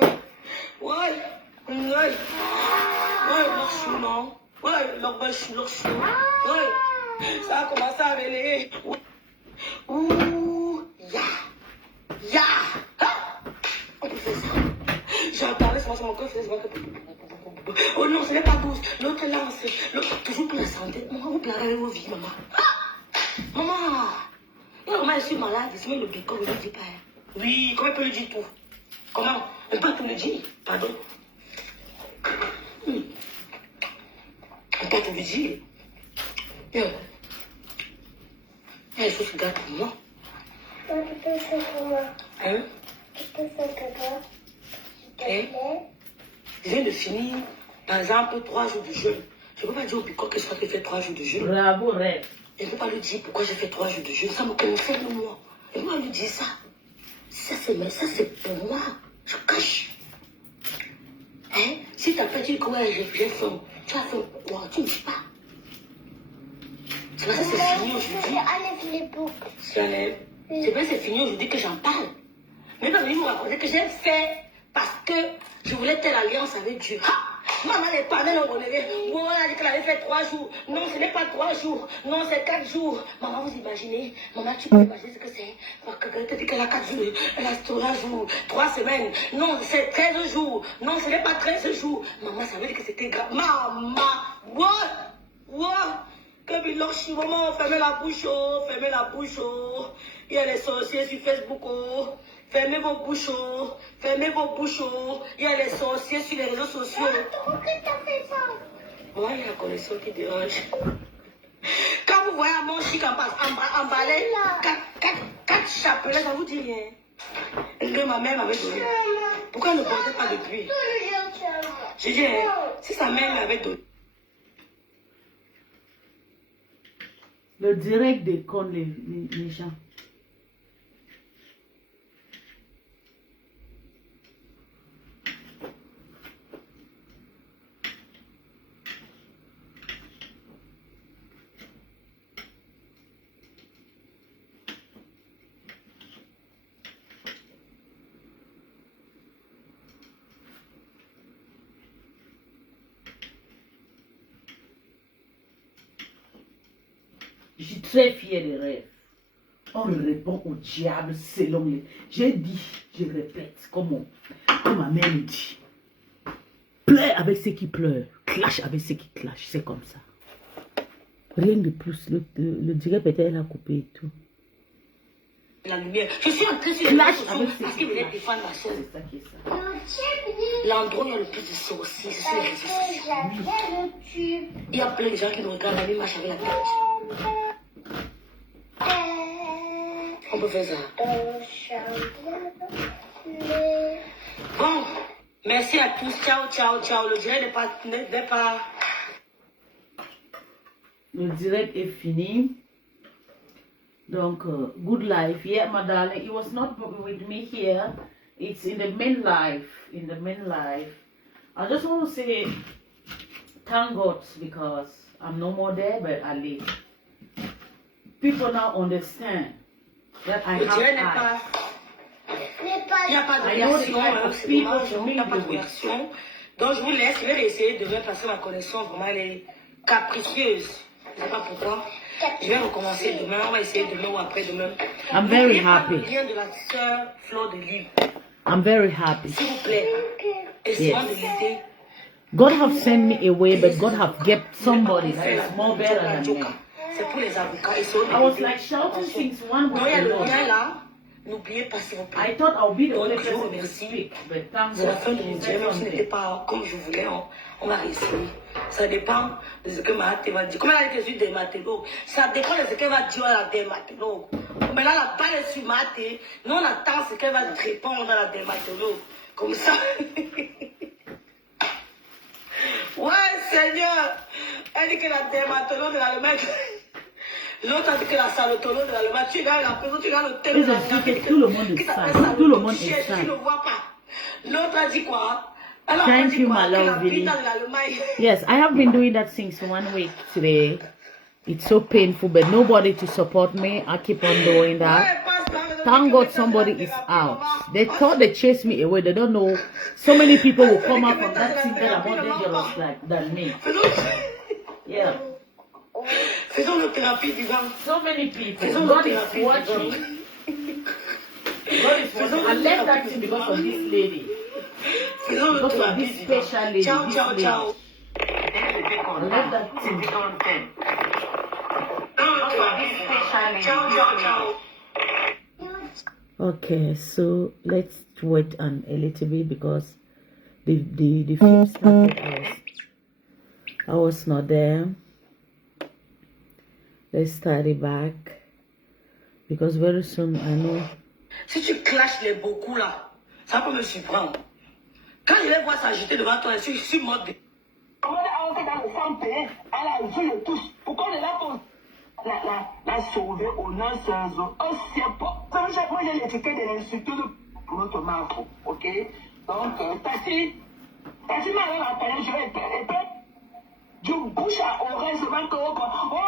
Oui, oui. Oui, l'orchou, non. Oui, l'orchou. Oui. Ça a commencé à relayer. Ouh, ya. On peut faire ça. J'ai parlé sur mon corps, oh non, ce n'est pas douce. L'autre lance. L'autre, toujours pour la santé. Maman, vous planez vos vies, maman. Maman. Maman, je suis malade. C'est le bécon, ne le dit pas. Oui, comment elle peut le dire tout? Comment? Elle peut tout le dire. Pardon. Elle peut tout le dire. Il faut se garder pour moi. Hein? Okay. Je viens de finir, par exemple, 3 jours de jeûne. Je ne peux pas dire au Bicot que je crois qu'il fait 3 jours de jeûne. Bravo, Rêve. Je ne peux pas lui dire pourquoi j'ai fait 3 jours de jeûne. Ça me concerne moi. Et moi, lui dire ça. Ça, c'est pour moi. Je cache. Hein? Si tu n'as pas dit que ouais, j'ai faim, tu as faim pourquoi? Tu ne dis pas. C'est parce que c'est fini aujourd'hui. Enlève les boucles. C'est parce que c'est fini aujourd'hui que j'en parle. Mais pas venir vous raconter que j'ai fait parce que je voulais telle alliance avec Dieu. Ha! Maman les parents l'ont relevé. Oh, elle a dit qu'elle avait fait 3 jours. Non, ce n'est pas 3 jours. Non, c'est 4 jours. Maman, vous imaginez? Maman, tu peux imaginer ce que c'est? Elle te dit qu'elle a 4 jours. Elle a 3 jours. 3 semaines. Non, c'est 13 jours. Non, ce n'est pas 13 jours. Maman, ça veut dire que c'était grave. Maman, what? Que Bilochi, maman, fermez la bouche, oh. Fermez la bouche, oh. Il y a les sorciers sur Facebook, oh. Fermez vos bouches, oh. Fermez vos bouches, oh. Il y a les sorciers sur les réseaux sociaux. Pourquoi t'as fait ça? Moi, il y a la connexion qui dérange. Quand vous voyez mon chic emballé, 4 chapelet, ça vous dit rien. Que ma mère m'avait donné. Pourquoi elle ne portait pas depuis? J'ai dit, si sa mère lui avait donné. Le direct déconne les gens. Je suis très fière des rêves. On répond au diable selon les... J'ai dit, je répète, comme ma mère me dit. Pleure avec ceux qui pleurent. Clash avec ceux qui clashent. C'est comme ça. Rien de plus. Le direct peut-être a coupé et tout. La lumière. Je suis entrée sur Clash les avec réseaux parce qu'il venait défendre ma soeur. C'est ça qui est ça. L'endroit où il y a le plus de sorciers, c'est sur les réseaux sociaux. Il y a plein de gens qui nous regardent, la vie marche avec la tête. On peut faire ça. Bon, merci à tous. Ciao, ciao, ciao. Le direct n'est pas... Le direct est fini. Donc, good life. Yeah, my darling. It was not with me here. It's in the main life. In the main life. I just want to say thank God because I'm no more there, but I live. People now understand that I have eyes. Il n'y a pas de réaction, c'est dommage, il n'y a pas de réaction. Donc je vous laisse, je vais essayer de passer ma connexion, vraiment elle est capricieuse. Je ne sais pas pourquoi. Je vais recommencer demain, on va essayer demain ou après-demain. I'm very happy. Lien de la sœur Fleur de Lille. I'm very happy. S'il vous plaît, essayons de l'aider. God have sent me away, but God have kept somebody that is more better than me. C'est pour les avocats. I was like shouting since one Donc il y a week le ago. lien là. N'oubliez pas s'il vous plaît. I thought I'll be the only Donc je vous person to remercie. speak, but thank C'est la God fin de mon she direct, said même si ce n'était something. pas comme je voulais, on va réussir. Ça dépend de ce que Mahaté va dire. Comme elle a dit que je suis dermatologue, ça dépend de ce qu'elle va dire à la dermatologue. Maintenant la balle est sur Mahaté, nous on attend ce qu'elle va répondre à la dermatologue. Comme ça. Ouais, Seigneur. Elle dit que la dermatologue de l'Allemagne. L'autre a dit que la salotologue de l'Allemagne. Tu regardes la personne, tu regardes le thème de la Tout le monde est sale. Tout le monde est Tu ne le sale. vois pas. L'autre a dit quoi? Elle a Thank dit you, quoi? my Que la love, Billy. pita de l'Allemagne. Yes, I have been doing that since 1 week today. It's so painful, but nobody to support me. I keep on doing that. Thank God somebody is out. They thought they chased me away. They don't know. So many people will come out from that thing that are more dangerous than me. Yeah. Faisons nos thérapies divines. So many people. God is watching. God is watching. I left that thing because of this lady. Faisons nos Because of thérapies this special lady. Ciao, This ciao, lady. ciao. I left that thing. Ciao, ciao, ciao. Okay, so let's wait a little bit because the film started. I was not there. Let's start it back because very soon I know. Si tu clashes les beaucoup là, ça peut me surprendre. Quand je vais voir s'agiter devant toi, je suis mort de... Comment elle a entré dans le sang payé, elle a vu le touche. Pourquoi on est là pour la sauver au nom sans eau? Oh, c'est pas. Moi, j'ai l'étiquette de l'institut pour notre marque, ok? Donc, Tati m'a appelé, je vais être. Du bouche à oreille, c'est pas que, oh,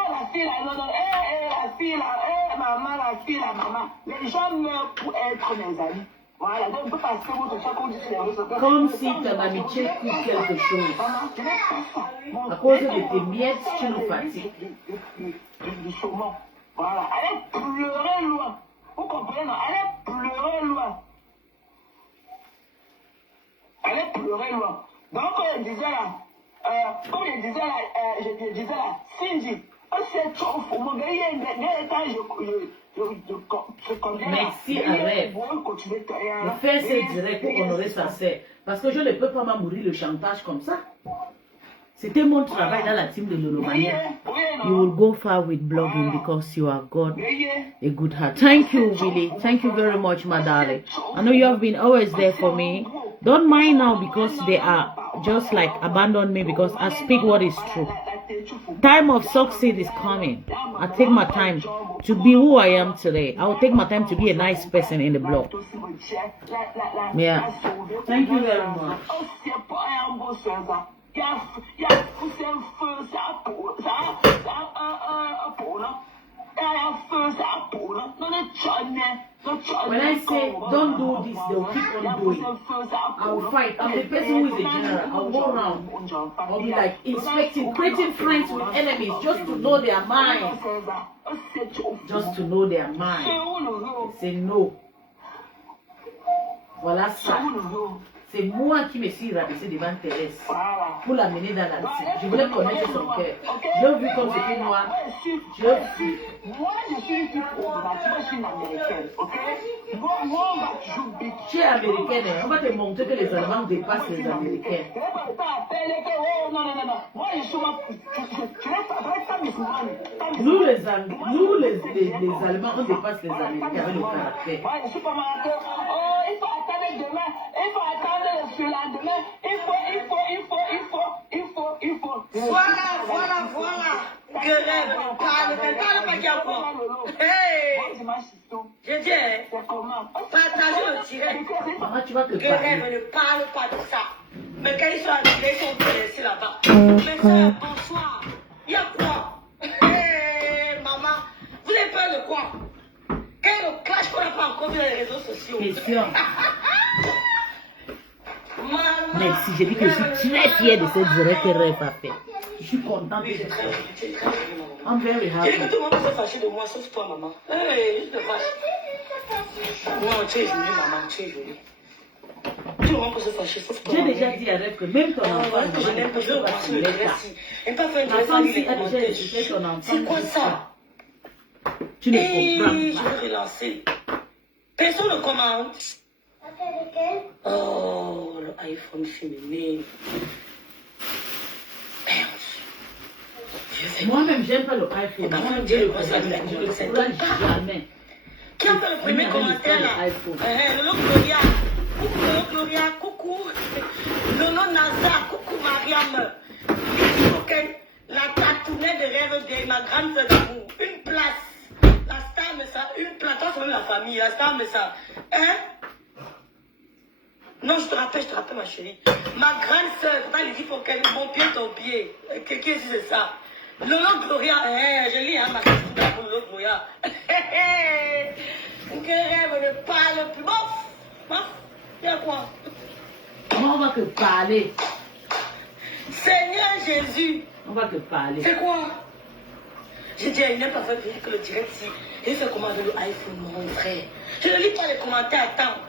la fille là, non, la fille là, maman, la fille là, maman. Les gens meurent pour être mes amis. Voilà, donc on peut passer votre choix qu'on dit sur les réseaux. Comme si ton amitié coûte quelque chose. À cause de tes miettes, tu nous fatigues. Du saumon. Voilà, elle est pleurée loin. Vous comprenez, non? Elle est pleurée loin. Elle est pleurée loin. Donc, je disais là, comme je disais là, Cindy, c'est trop fou. Mon gars, Merci à Rêve. Le faire c'est direct pour honorer sa sœur. Parce que je ne peux pas mourir le chantage comme ça. C'était mon travail dans la team de Lolomania. You will go far with blogging because you are got a good heart. Thank you, Willie. Thank you very much, my darling. I know you have been always there for me. Don't mind now because they are just like abandon me because I speak what is true. Time of succeed is coming. I take my time to be who I am today. I will take my time to be a nice person in the blog. Yeah. Thank you very much. When I say don't do this, they'll keep on doing. I'll fight. I'm the person who is a general. I'll go around. I'll be like inspecting, creating friends with enemies just to know their mind. Just to know their mind. They say no. Voilà ça. C'est moi qui me suis rabaissé devant Thérèse pour l'amener dans la scène. Je voulais connaître son cœur. Je l'ai vu comme c'était moi. Moi, je suis une fille je suis une américaine, ok? Tu es américaine, on va te montrer que les Allemands dépassent les Américains. Moi, je suis Nous, les Allemands, on dépasse les Américains avec le caractère. Moi, je suis pas marocain. Oh, il faut attendre demain. Il faut attendre le lendemain. Il faut. Voilà. Guerre, parle pas diable. Hey! Je dis, partagez le direct. Maman, tu vas te Guerre parler. ne parle pas de ça. Mais quand ils sont arrivés, ils sont blessés là-bas. Mais ça, bonsoir. Il y a quoi? Hey, maman, vous avez peur de quoi? Quel est le clash qu'on n'a pas encore vu dans les réseaux sociaux? Question. Maman. Merci, j'ai dit que je suis très fière de cette direct que Rêve a fait. Je suis contente. I'm very J'ai dit que happy. tout le monde s'est fâché de moi, sauf toi, maman. Hey, je te fâche. Non, tu es jolie, maman, tu es jolie. Tout le monde peut se fâcher, sauf toi. J'ai déjà dit à Rêve que même ton enfant, Ouais, que je n'aime pas, je veux passer le dress. J'aime pas faire un Ma dress femme, avec si les a déjà commentaires. insulté ton enfant, C'est quoi ça? tu ne Et comprends je pas. vais relancer. Personne ne commande. Oh, le iPhone féminin. Merde. Moi-même, j'aime pas le iPhone. Moi-même, je le sais jamais. Qui a fait le premier commentaire là? Lolo Gloria. Coucou Lolo Gloria, coucou. Lolo Nazar, coucou Mariam. La tatounette de Rêve de ma grande sœur d'amour. Une place. La star me ça, une place. Toi, c'est même la famille. La star me ça. Hein? Non, je te rappelle ma chérie. Ma grande sœur, quand elle dit faut qu'elle mon pied ton pied. Quelqu'un dit c'est ça. Lolo Gloria, je lis ma question pour Lolo Gloria. Que Rêve ne parle plus. Bof, il y a quoi? On va que parler. Seigneur Jésus. On va que parler. C'est quoi? J'ai dit à une personne que le direct si. Il fait comment avec le iPhone, mon frère? Je ne lis pas les commentaires à temps.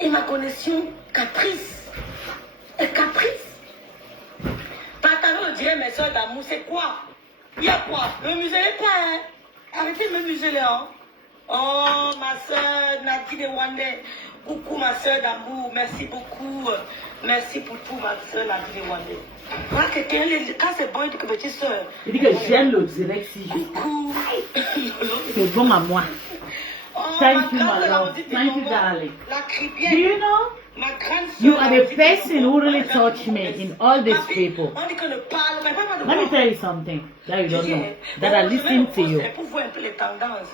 Et ma connexion, caprice. Et caprice. Partagez le direct, mes soeurs d'amour, c'est quoi? Il y a quoi? Ne me muselez pas, hein? Arrêtez de me museler, hein? Oh, ma soeur Nadine Wande. Coucou, ma soeur d'amour. Merci beaucoup. Merci pour tout, ma soeur Nadine Wande. Voilà, quand c'est bon, il dit que petite soeur. Il dit que j'aime le direct si je. Coucou. C'est bon à moi. Oh, Thank you, ma my grande love. sœur, Thank you, darling. La Do cribière. you know? Ma grande sœur, You are the la person who really cribière. touched me in all these people. On dit que ne parle, mais pas de Let me quoi. tell you something that you don't Je dis, know. That I listened to you. Pour voir un peu les tendances.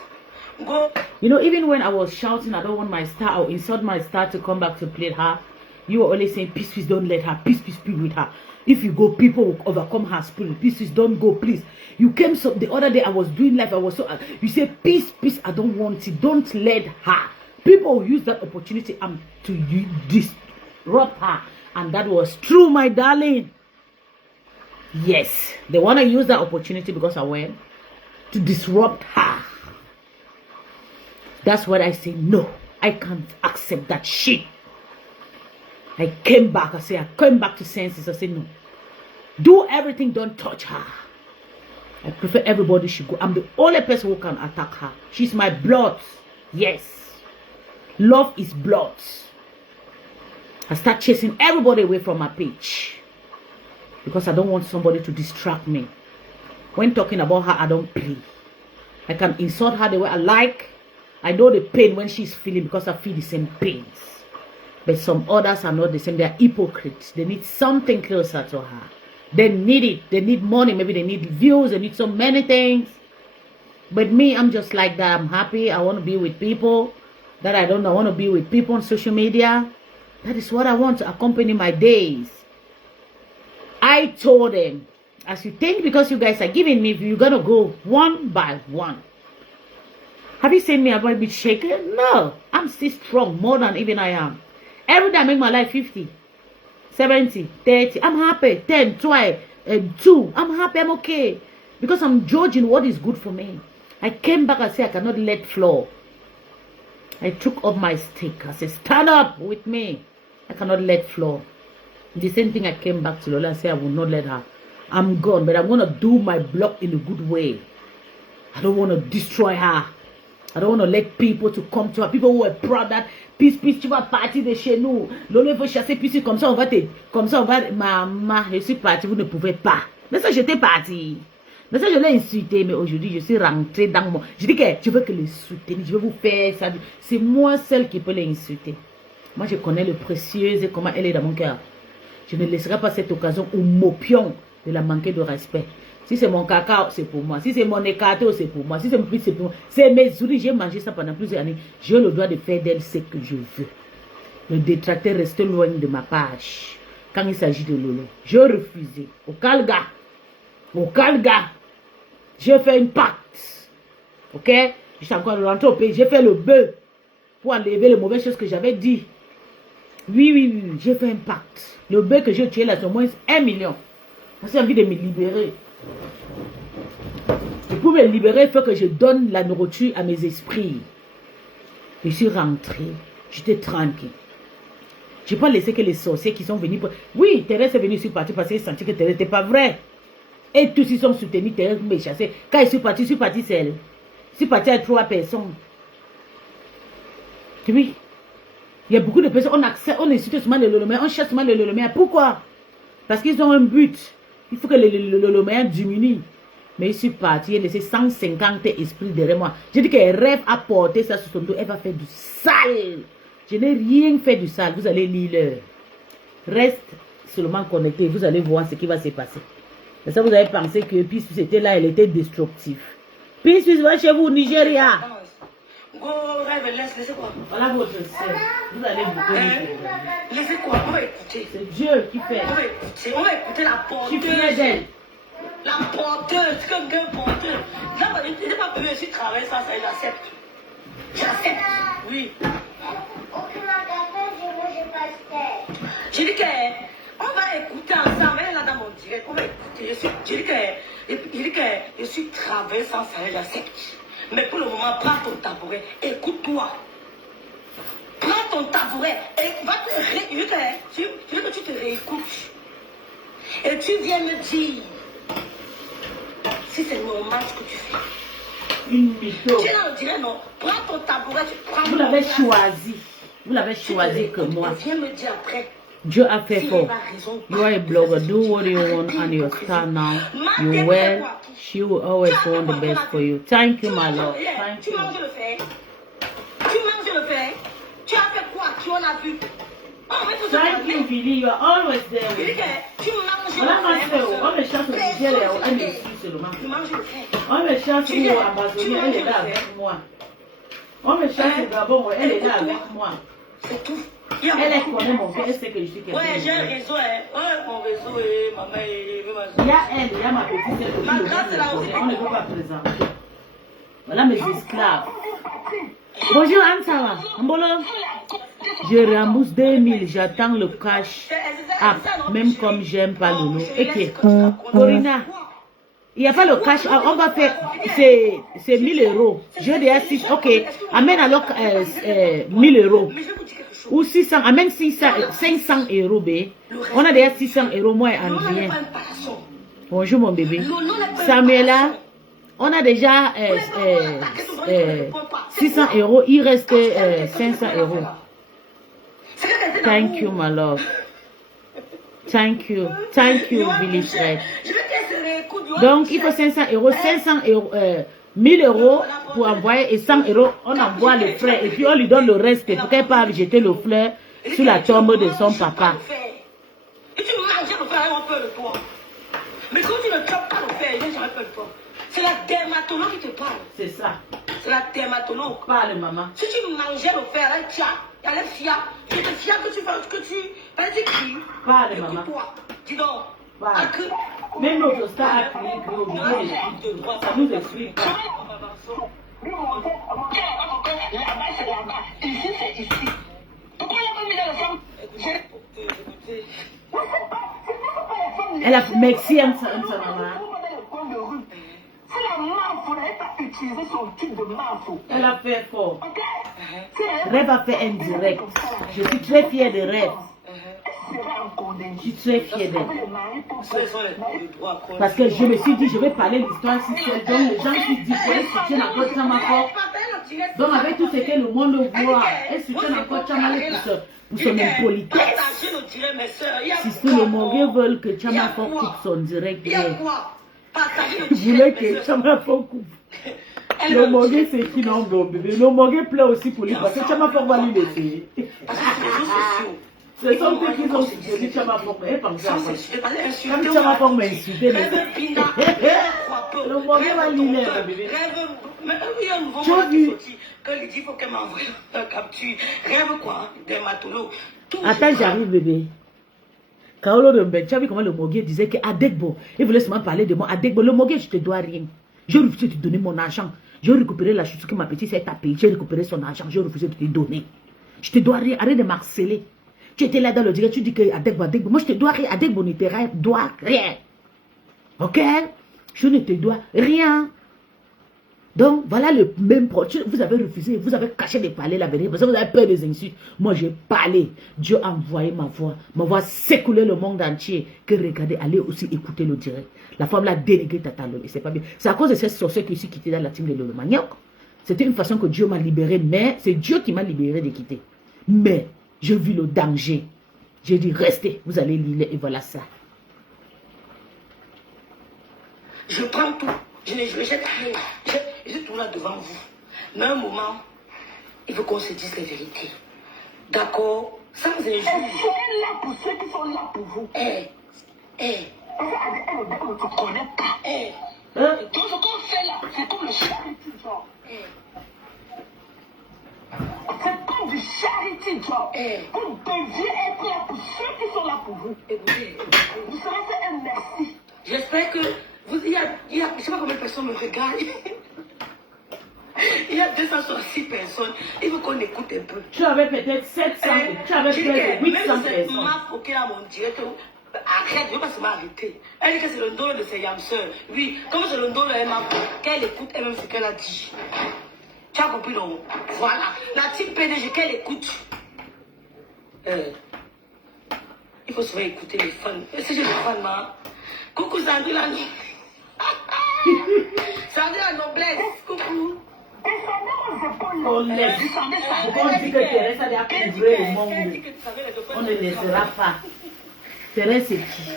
Go. You know, even when I was shouting, I don't want my star or insult my star to come back to play her, you were always saying, peace, don't let her, peace, be with her. If you go, people will overcome her spirit. Peace, don't go, please. You came so the other day I was doing live, I was so you say, peace, I don't want it. Don't let her. People will use that opportunity to disrupt her. And that was true, my darling. Yes, they want to use that opportunity because I went to disrupt her. That's what I say. No, I can't accept that shit. I came back. I came back to senses. I said, no. Do everything. Don't touch her. I prefer everybody should go. I'm the only person who can attack her. She's my blood. Yes. Love is blood. I start chasing everybody away from my page. because I don't want somebody to distract me. When talking about her, I don't play. I can insult her the way I like. I know the pain when she's feeling because I feel the same pains. But some others are not the same. They are hypocrites. They need something closer to her. They need it. They need money. Maybe they need views. They need so many things. But me, I'm just like that. I'm happy. I want to be with people that I don't know. I want to be with people on social media. That is what I want to accompany my days. I told them, as you think, because you guys are giving me, you're going to go one by one. Have you seen me about a bit shaken? No. I'm still strong, more than even I am. Every day I make my life 50, 70, 30. I'm happy. 10, 12, 2. I'm happy. I'm okay. Because I'm judging what is good for me. I came back and said I cannot let flow. I took up my stick. I said, stand up with me. I cannot let flow. The same thing I came back to Lola and said I will not let her. I'm gone, but I'm going to do my block in a good way. I don't want to destroy her. I don't want to let people to come to her. People who are proud that peace, tu vas partir de chez nous. Lola veut chasser, puis comme ça on va te... Comme ça on va... Maman, je suis partie, vous ne pouvez pas. Mais ça, j'étais partie. Mais ça, je l'ai insulté. Mais aujourd'hui, je suis rentrée dans mon... Je dis que je veux que les soutenir. Je veux vous faire ça. C'est moi seule qui peux les insulter. Moi, je connais le précieux et comment elle est dans mon cœur. Je ne laisserai pas cette occasion au mopion de la manquer de respect. Si c'est mon cacao, c'est pour moi. Si c'est mon écarto, c'est pour moi. Si c'est mon fils, c'est pour moi. C'est mes souris. J'ai mangé ça pendant plusieurs années. J'ai le droit de faire d'elle ce que je veux. Le détracteur reste loin de ma page. Quand il s'agit de Lolo, je refusais. Au calga. Au calga. J'ai fait une pacte. Ok? Je suis encore rentré au pays. J'ai fait le bœuf pour enlever les mauvaises choses que j'avais dit. Oui. J'ai fait un pacte. Le bœuf que j'ai tué là, c'est au moins 1 million. J'ai envie de me libérer. Et pour me libérer, il faut que je donne la nourriture à mes esprits. Je suis rentré. J'étais tranquille. Je n'ai pas laissé que les sorciers qui sont venus... Oui, Thérèse est venue sur partie parce qu'elle sentit que Thérèse n'était pas vrai. Et tous ils sont soutenus, Thérèse me chassait. Quand je suis partie seule. Je suis partie avec 3 personnes. Oui. Il y a beaucoup de personnes, on insulte seulement les Loloméens, on chasse seulement les Loloméens. Pourquoi? Parce qu'ils ont un but. Il faut que les Loloméens diminuent. Mais je suis partie, j'ai laissé 150 esprits derrière moi. J'ai dit qu'elle rêve à porter ça sur son dos. Elle va faire du sale. Je n'ai rien fait du sale. Vous allez lire l'heure. Reste seulement connecté. Vous allez voir ce qui va se passer. Et ça, vous avez pensé que Peace était là, elle était destructive. Peace va chez vous au Nigeria. Voilà votre sœur. Vous allez vous connaître. Laissez quoi? On va écouter. C'est Dieu qui fait. On va écouter la porteuse. Tu fais d'elle. La porteuse, quelqu'un porteuse. Là, il n'est pas pu si travailler ça, j'accepte. J'accepte. Oui. Aucune affaire, j'ai pas fait. J'ai dit qu'on va écouter ensemble. Elle est là dans mon direct. On va écouter. J'ai dit que je suis travaillé sans salaire, j'accepte. Mais pour le moment, prends ton tabouret, écoute-toi. Prends ton tabouret et va te je veux que tu te réécoutes. Et tu viens me dire si c'est normal ce que tu fais. Une mytho. Tu là, on dirait non. Prends ton tabouret, tu prends. Vous l'avez choisi. Vous l'avez choisi que moi. Viens me dire après. Dieu a fait fort. You are a blogger. Do what you want on your star now. You well. She will always want the best for you. Thank you, my love. Thank Tu you. manges le fer. Tu manges le fer. Tu as fait quoi? Tu en as vu. Thank you, Billy. You are always there. Tu dis que tu manges On a le fer. on me chasse au Nigeria, on me suit seulement. Tu manges le fer. On me chasse au Amazonie, elle est là avec moi. On me chasse au Gabon, elle est là avec moi. C'est tout. Elle connaît mon père, elle sait que je suis quelqu'un. Ouais, j'ai un réseau, hein. Ouais, mon réseau, et ma mère, et il y a elle, il y a ma petite sœur aussi. Ma grâce est là aussi. On ne peut pas présenter. Voilà mes esclaves. Bonjour, Antawa. Mbolo. Je rembourse 2000, j'attends le cash. Ah, même comme j'aime pas Lolo. Ok. Corina. Il n'y a pas le cash. On va faire. C'est 1000 euros. J'ai déjà 6. Ok. Amène alors 1000 euros. Ou 600. Amène 500 euros, B. On a déjà 600 euros, moi, en rien. Bonjour, mon bébé. Samuela. On a déjà 600 euros. Il reste 500 euros. Thank you, my love. Thank you, Billy Fred. Je vais te réécouter. Donc, il faut 500 euros, 1000 euros pour envoyer et 100 euros, on envoie le frère et puis on lui donne le reste pour qu'elle puisse jeter le fleur sur la tombe de son papa. Et tu manges le fer, on peut le toi. Mais quand tu ne chopes pas le fer, il n'y a jamais peur de toi. C'est la dermatologue qui te parle. C'est ça. C'est la dermatologue. Parle, maman. Si tu mangeais le fer, là, tiens, il y a les fias. Je te fias que tu fais, que tu cries. Parle, maman. Écoute-toi. Dis donc. Parle. Même notre star a crié, ça nous explique. Là-bas, c'est là-bas. Ici, c'est ici. Pourquoi il n'y a pas mis dans le sang? Elle a fait merci, maman. C'est la marque, il n'avait pas utilisé son type de marque. Elle a fait fort. Ok? Rêve a fait un direct. Je suis très fière de Rêve. Je suis très fière d'elle. Parce que je me suis dit, je vais parler l'histoire si c'est donc les gens qui disent qu'elle soutient encore Tchamafo. Donc avec tout ce que le monde voit, elle soutient encore Tchamafo pour son impolitesse. Si tous les Mongols veulent que Tchamafo coupe son direct, vous voulez que Tchamafo coupe. Le Mongé, c'est qui non, bébé. Le Mongé pleure aussi pour lui parce que Tchamafo va lui laisser. Ce sont eux qui ont soutenu Tchamafo. Comme Tchamafo m'a insulté. Le Mongé va lui laisser, bébé. Tu as vu que lui dit qu'il faut qu'elle m'envoie la capture. Rêve quoi? Dermatologue. Attends, j'arrive, bébé. Kaolo de Mben, tu as vu comment le Mogué disait qu'Adegbo, il voulait seulement parler de moi. Adegbo, le Mogué, je te dois rien. J'ai refusé de te donner mon argent. J'ai récupéré la chute que ma petite s'est tapée. J'ai récupéré son argent. J'ai refusé de te donner. Je te dois rien. Arrête de m'harceler. Tu étais là dans le direct, tu dis que Adegbo. Moi, je te dois rien. Adegbo ne te doit rien. Ok? Je ne te dois rien. Donc, voilà le même produit. Vous avez refusé, vous avez caché de parler la vérité parce que vous avez peur des insultes. Moi, j'ai parlé. Dieu a envoyé ma voix. Ma voix s'écoulait le monde entier. Que regardez, allez aussi écouter le direct. La femme l'a dénigré Tata Lolo. Et c'est pas bien. C'est à cause de cette sorcière qui suis quitté dans la team de Lolo Manioc. C'était une façon que Dieu m'a libéré. Mais c'est Dieu qui m'a libéré de quitter. Mais, j'ai vu le danger. J'ai dit, restez. Vous allez lire et voilà ça. Je prends tout. Je ne jette rien. Je suis tout là devant vous. Mais un moment, il faut qu'on se dise la vérité. D'accord? Sans injure. Et soyez là pour ceux qui sont là pour vous. Elle ne te connaît pas. Donc ce qu'on fait là, c'est comme le charity genre. C'est comme du charity genre. Vous deviez être là pour ceux qui sont là pour vous. Écoutez, vous serez fait un merci. J'espère que il y a, je ne sais pas combien de personnes me regardent. Il y a 266 personnes. Il faut qu'on écoute un peu. Tu avais peut-être 700, tu avais peut-être 800 personnes. Maman, ok, à mon direct, arrête, je ne veux pas se m'arrêter. Elle dit que c'est le don de ses yamseurs. Oui, comme c'est le don de Emma, qu'elle écoute elle-même ce qu'elle a dit. Tu as compris, non? Voilà. La team PDG, qu'elle écoute. Il faut souvent écouter les fans. Est-ce que j'ai des fans, ma? Coucou Sandrine. Sandrine la noblesse. Coucou. On laisse. On dit que Thérèse a approuvé le monde. On ne laissera pas. Thérèse, c'est qui?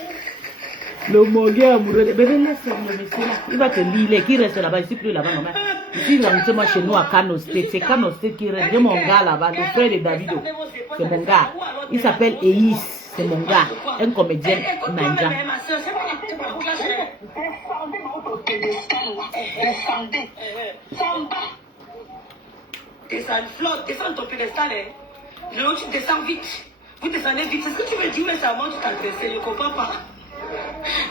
Le Mogué amoureux. Bébé, laisse le monsieur là. Il va te lire. Qui reste là-bas? Ici, plus là-bas, non? Ici, moi chez nous à Kano State. C'est Kano State qui reste. J'ai mon gars là-bas, le frère de Davido. C'est mon gars. Il s'appelle Eis. C'est mon gars. Un comédien Nanja. Descendez votre pédestal là. Descendez. Samba. Descends, flotte, descends ton pédestal. Le tu descends vite. Vous descendez vite. C'est ce que tu veux dire, mais ça monte t'adresser. Je ne comprends pas.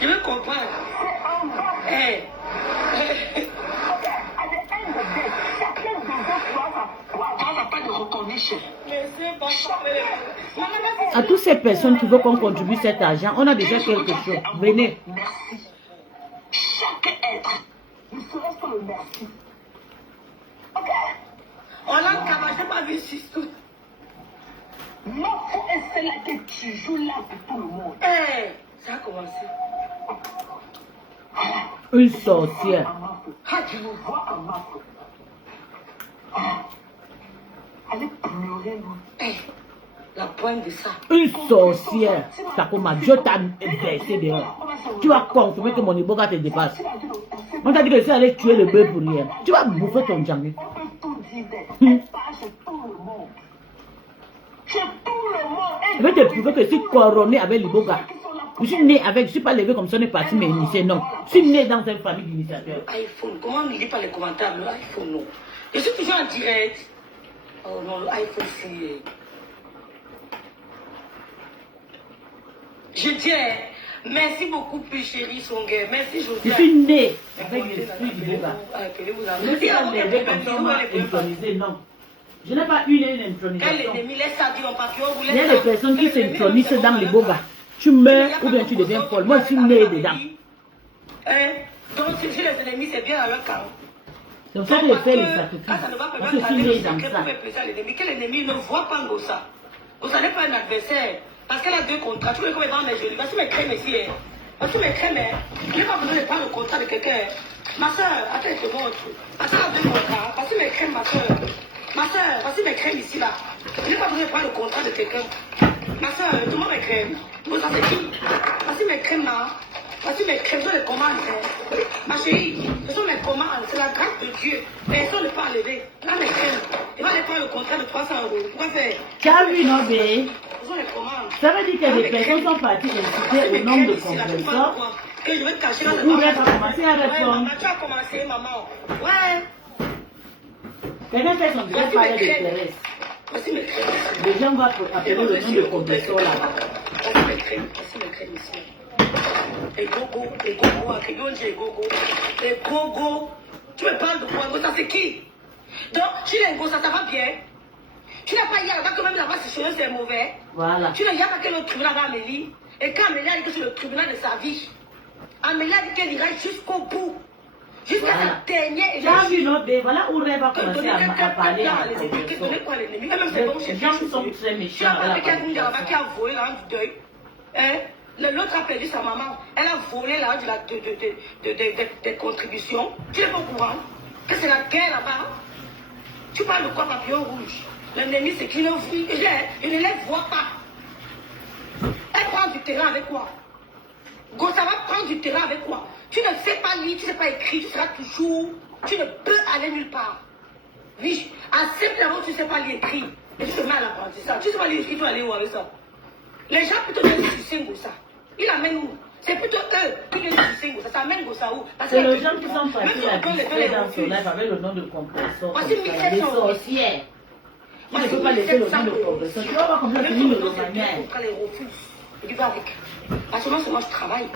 Je veux comprendre. Chacun de vous doit avoir pas de recognition. À toutes ces personnes qui veulent qu'on contribue cet argent, on a déjà quelque chose. Venez. Merci. Chaque être, il serait sur le merci. Ok? On l'a cabagé pas vu sur tout. Non, faut essayer là que tu joues là pour tout le monde. Ça a commencé. Une sorcière. Tu me vois à ma faute. Allez pleurer, non? La pointe de ça. Une sorcière, Takoma, Dieu t'a versé dehors. Tu vas consommer que mon iboga te dépasse. On t'a dit que c'est aller tuer le bœuf pour rien. Tu vas bouffer ton djangé. Je vais te prouver que je suis couronné avec l'iboga. Je suis né avec, je ne suis pas levé comme ça, on est parti m'initier, non. Je suis né dans une famille d'initiateurs. iPhone, comment on ne lit pas les commentaires? Le iPhone, non. Je suis toujours en direct. Oh non, l'iPhone, c'est... Je dis, merci beaucoup, plus chérie, son gars. Merci, José. Je suis né avec l'esprit d'Iboga. Je ne suis pas levé comme ça, on m'a intronisé, non. Je n'ai pas eu une intronisation. Il y a des personnes qui s'intronisent dans l'iboga. Tu meurs ou bien tu deviens folle. Moi, je suis né dedans. Donc, si les ennemis, c'est bien à leur camp. Donc, ça, je fais les sacrifices. Parce que je suis né dans ça. Quel ennemi ne voit pas Ngosa? Ngosa n'est pas un adversaire. Parce qu'elle a 2 contrats. Tu vois comment elle va mes jolis. Voici mes crèmes ici. Voici mes crèmes. Je n'ai pas besoin de prendre le contrat de quelqu'un. Ma soeur, attends, je te montre. Attends, elle a 2 contrats. Voici mes crèmes, ma soeur. Ma soeur, voici mes crèmes ici, là. Je n'ai pas besoin de prendre le contrat de quelqu'un. Ma soeur, tout le monde mes crèmes. Vous savez qui? Voici mes crèmes, là. Voici mes crèmes, ce sont les commandes. Ma chérie, ce sont mes commandes. C'est la grâce de Dieu. Personne ne peut enlever. Là, mes crèmes. Il va aller prendre le contrat de 300 €. Pourquoi faire? Tu as vu, non, bé? Ce sont les commandes. Ça veut dire que des personnes sont parties inciter au nombre de compresseurs. Que je vais te cacher là. Ou bien tu as commencé à répondre. Maman, tu as commencé, maman. Ouais. Quelqu'un fait son direct parler de Thérèse. Voici mes crèmes. Les gens vont appeler le nom de compresseur là. Voici mes crèmes. Voici mes crèmes ici. Et gogo, et gogo. Tu me parles de quoi? Ça c'est qui? Donc, tu es un ça va bien. Tu n'as pas hier là-bas que même là-bas c'est mauvais. Voilà. Tu n'as pas que le tribunal d'Amélie. Et quand Amélie a dit que c'est le tribunal de sa vie, Amélie a dit qu'elle ira jusqu'au bout. Jusqu'à sa dernière. Tu as vu, non, bé? Voilà où Rêve va commencer à parler à la compresseur. Les gens sont très méchants. Tu as pas quelqu'un là-bas qui a volé l'argent du deuil. L'autre a perdu sa maman. Elle a volé l'argent des contributions. Tu n'es pas au courant que c'est la guerre là-bas. Tu parles de quoi, papillon rouge? L'ennemi, c'est qu'il ne les voit pas. Elle prend du terrain avec quoi? Gosa va prendre du terrain avec quoi? Tu ne sais pas lire, tu ne sais pas écrire, tu seras toujours... Tu ne peux aller nulle part. Oui, à simplement tu ne sais pas lire, écrire. Et tu te mets à l'apprentissage. Tu ne sais pas lire, écrire, tu vas aller où avec ça? Les gens plutôt viennent sucer Gosa. Il amène où? C'est plutôt eux qui viennent sucer Gosa. Ça amène Gosa où? C'est les gens qui sont partis à discuter dans ce live avec le nom de compresseur. Les sorcières. Tu ne peux pas laisser le nom de compresseur. Tu vas voir comme ça, c'est une Romania. Tu vas avec. Parce que moi, je travaille.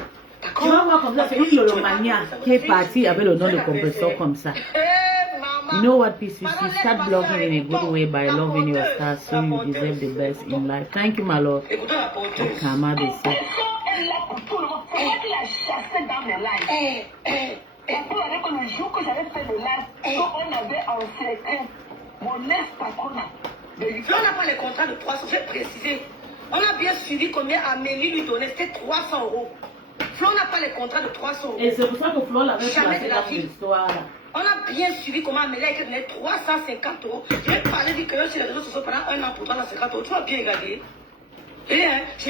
Tu vas voir comme ça, c'est une Romania qui est partie avec le nom de compresseur comme ça. You know what, PCC? Start blogging in a good way by loving your stars so you deserve the best in life. Thank you, my Lord. Kama de ça. Elle l'a pour tout le monde. C'est moi qui l'a chassé dans mes lives. Et pour avec le jour que j'avais fait le live, on avait en secret mon ex-patron. On n'a pas les contrats de 300, j'ai précisé. On a bien suivi combien Amélie lui donnait, c'était 300 €. Flo n'a pas les contrats de 300 €. Et c'est pour ça que Flo l'avait placé dans l'histoire. On a bien suivi comment Amélie a donné 350 €. Je vais parler du cœur sur les réseaux sociaux pendant 1 an pour 350 €. Tu vas bien regarder. Je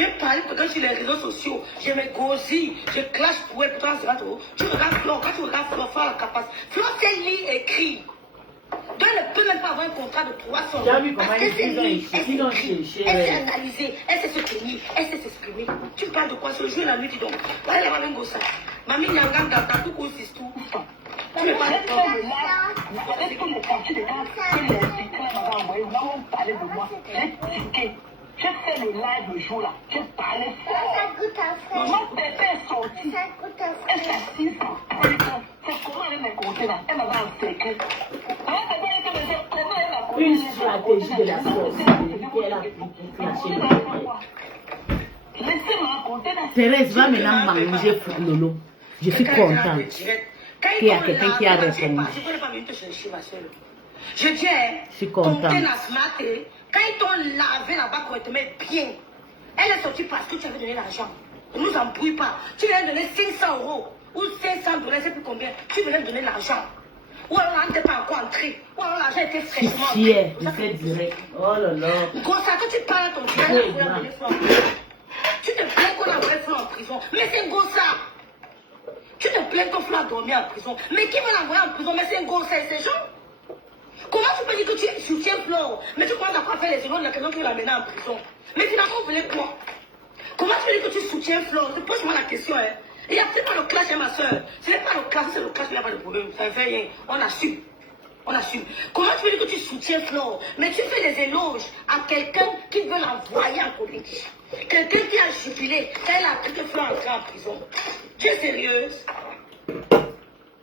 vais parler quand sur les réseaux sociaux. Je me gosille, je clash pour elle pour 350 €. Tu regardes Flo, quand tu regardes Flo, Flo a la capacité. Flo sait lire et écrit. Donc elle ne peut même pas avoir un contrat de 300 €. Parce qu'elle sait lire, elle s'est analysée, elle sait se tenir, elle sait s'exprimer. Tu me parles de quoi? Se jouer la nuit, dis donc. Là, elle va même gossa. Mamie Nyangam dans ta coucou, c'est tout. Tu me parles de quoi? Avec tous les parties de gars que les speakers m'avaient envoyé, là où on parlait de moi, j'ai tiqué. J'ai fait le live le jour là, j'ai parlé fort. Moi, Pépé est sortie, elle s'est assise, c'est comment elle m'a compté là, elle m'avait en secret. Une stratégie de la sorcellerie qu'elle a pour clasher le peuple. Laissez-moi raconter la Thérèse va maintenant manger Lolo. Je suis contente qu'il y a quelqu'un qui a répondu. Je ne peux pas venir te chercher, ma soeur. Je dis, je suis contente. Ton Tenasmate, quand ils t'ont lavé là-bas correctement bien, elle est sortie parce que tu avais donné l'argent. Ne nous embrouille pas. Tu viens donner 500 € ou 500 $, je ne sais plus combien. Tu venais donner l'argent. Ou alors on n'était pas encore entré. Ou alors l'argent était Je suis fraîchement fière entré. de cette direct. Oh là là. Gros, ça, quand tu parles à ton frère, Oui, tu te plains qu'on a envoyé Flo en prison. Mais c'est gros ça. Tu te plains qu'on Flo a dormi en prison. Mais qui va l'envoyer en prison? Mais c'est gros ça et ces gens. Comment tu peux dire que tu soutiens Flo? Mais tu commences à faire les éloges de la question qui va l'amener en prison. Mais finalement, vous voulez quoi? Comment tu peux dire que tu soutiens Flo? Pose-moi la question, hein. Il n'y a peut-être pas le clash, hein, ma soeur. Ce n'est pas le clash, c'est le clash, il n'y a pas de problème. Ça ne fait rien. On assume. On assume. Comment tu veux dire que tu soutiens Flo? Mais tu fais des éloges à quelqu'un qui veut l'envoyer en politique. Quelqu'un qui a jubilé quand elle a appris que Flo est entré en prison. Tu es sérieuse?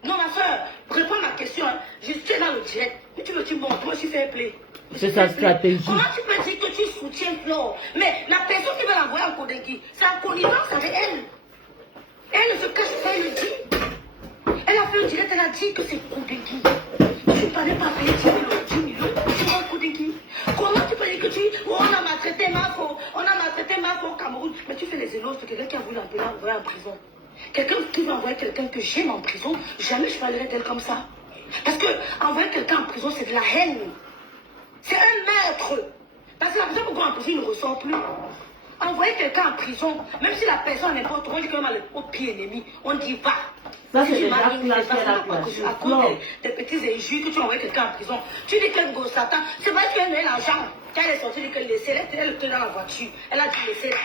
Non, ma soeur, réponds à ma question. Hein. Je suis dans le direct. Mais tu me dis, bon, moi je suis fair play. C'est sa stratégie. Comment tu peux dire que tu soutiens Flo? Mais la personne qui veut l'envoyer en Kodegi, c'est en connivence avec elle. Elle ne se cache pas, elle le dit. Elle a fait un direct, elle a dit que c'est Kodegi. Tu ne parlais pas payer 10 millions sur un Kodegi. Comment tu peux dire que on a maltraité Mafo, au Cameroun, mais tu fais les éloges de quelqu'un qui a voulu l'envoyer en prison. Quelqu'un qui veut envoyer quelqu'un que j'aime en prison, jamais je parlerai d'elle comme ça. Parce que envoyer quelqu'un en prison, c'est de la haine. C'est un maître. Parce que la personne pourquoi en prison, il ne ressort plus. Envoyer quelqu'un en prison, même si la personne n'est pas on dit quand même au pied ennemi, on dit va. Ça, c'est Si déjà tu clash, à cause des petits injures que tu envoies quelqu'un en prison, tu dis que go Satan, c'est vrai qu'elle a eu l'argent. Quand elle est sortie, elle dit qu'elle laissait, elle était dans la voiture. Elle a dit laisser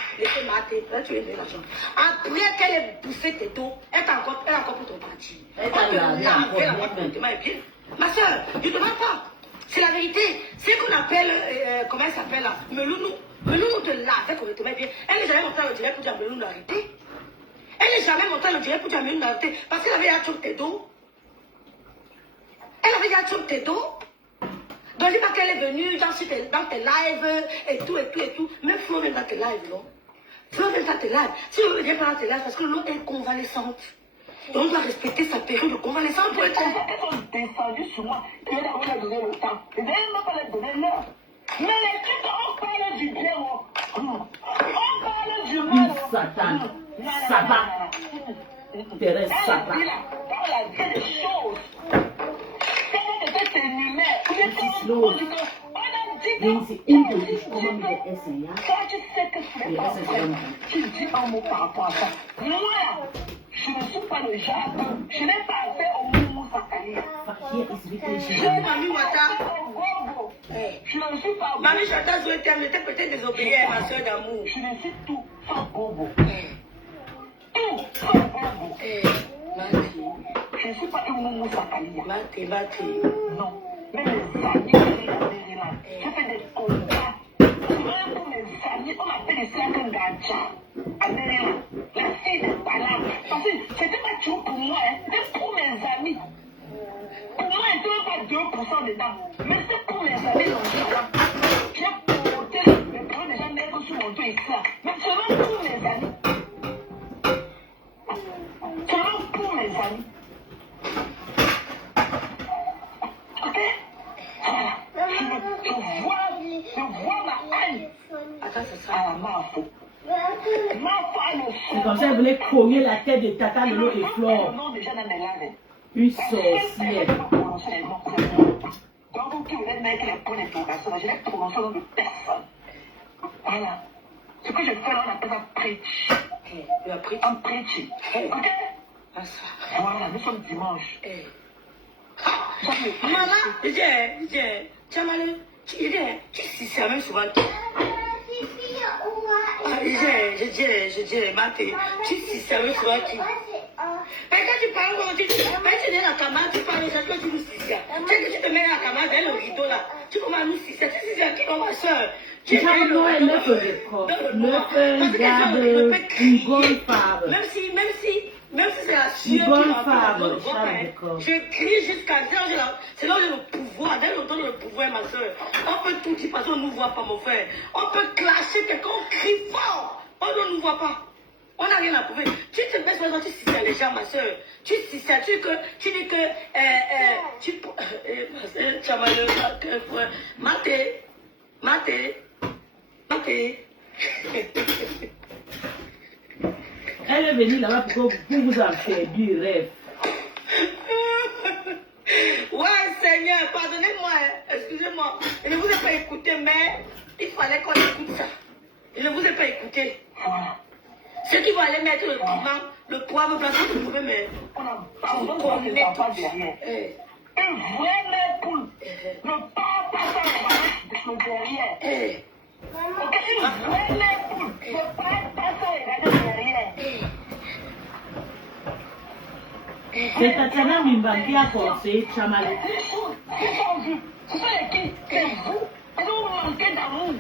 mater. Là, tu lui donnes l'argent. Après qu'elle ait bouffé tes dos, elle a encore pour ton parti. Elle t'a lavé la bien. Ma soeur, je ne te mens pas. C'est la vérité. C'est qu'on appelle, comment elle s'appelle là, Melounou. Melounou te lave correctement bien. Elle n'est jamais montée dans le direct pour dire à Melounou d'arrêter. Elle n'est jamais montée dans le direct pour dire à Melounou d'arrêter. Parce qu'elle avait déjà choqué tes dos. Elle avait déjà choqué tes dos. Donc, dis pas qu'elle est venue dans tes lives et tout. Même Flo vient dans tes lives, non? Flo vient dans tes lives. Si on veut venir dans tes lives, parce que l'autre est convalescente. Et on doit respecter sa période de convalescence pour être. Elles sont descendues sur moi. Et elles ont donné le temps. Et elles n'ont pas donné l'heure. Mais les trucs, on parle du bien. On parle du mal. Satan. Sabbat. Thérèse Sabbat. Quand elle a dit des choses. Quand elle était énumée. On a dit quand tu sais que ce n'est pas vrai, tu dis un mot par rapport à ça. Moi, je ne suis pas le genre. Je n'ai pas fait au Moumou Sakali. Mamie Wata. Je ne suis pas. Mamie Chata souhaitait, elle était peut-être désobéie à ma soeur d'amour. Je ne suis tout sans bobo. Tout sans bobo. Je ne suis pas un Moumou Sakali. Mate. Non. Mais mes amis, je fais des combats. Même pour mes amis, on appelle ça un gacha. Amélie, la fille des palabres. Parce que c'était pas tout pour moi, c'était pour mes amis. Pour moi, il n'y avait pas 2% dedans. Mais c'est pour mes amis dans ce cas. J'ai porté les problèmes des gens nègres sur mon dos ici. Mais seulement pour mes amis. Seulement pour mes amis. Ok? Voilà. Je vois ma haine. Attends, ça sera. À la Mafo. C'est comme ça qu'elle voulait cogner la tête de Tata Lolo et Flore. Une sorcière. Donc, vous pouvez mettre les points d'interrogation. Je l'ai prononcé au nom de personne. Voilà. Ce que je fais là, on appelle ça preach. Un preaching. Ok? Voilà, nous sommes dimanche. Maman, tu as mal. Tu sais, même souvent. Je Maté, tu sais, même souvent qui. Mais quand tu parles, tu es dans la camarade, tu parles, chaque fois tu nous sais. Tu te mets dans la camarade, elle le rideau là. Tu commences à nous sais. Tu sais qui est ma soeur. Tu sais, elle ne fait pas. Même si c'est la sueur je crie jusqu'à c'est là où j'ai le pouvoir. Dès longtemps le pouvoir, ma soeur. On peut tout dire parce qu'on ne nous voit pas, mon frère. On peut clasher quelqu'un, on crie fort. On ne nous voit pas. On n'a rien à prouver. Tu te mets sur tu cises les gens, ma soeur. Tu dis que tu as mal. Maté. Elle est venue là-bas pour vous en faire du rêve. Ouais, Seigneur, pardonnez-moi, excusez-moi. Je ne vous ai pas écouté, mais il fallait qu'on écoute ça. Je ne vous ai pas écouté. Ceux qui vont aller mettre le piment, le poivre, parce que vous pouvez mettre. On a pardonné de papa derrière. Une vraie mère poule. Ne parle pas ça de derrière. Ok, une vraie mère poule. Ne parle pas ça de derrière. C'est Tatiana Mimba qui a forcé Chamale. C'est vous. Vous manquez d'amour.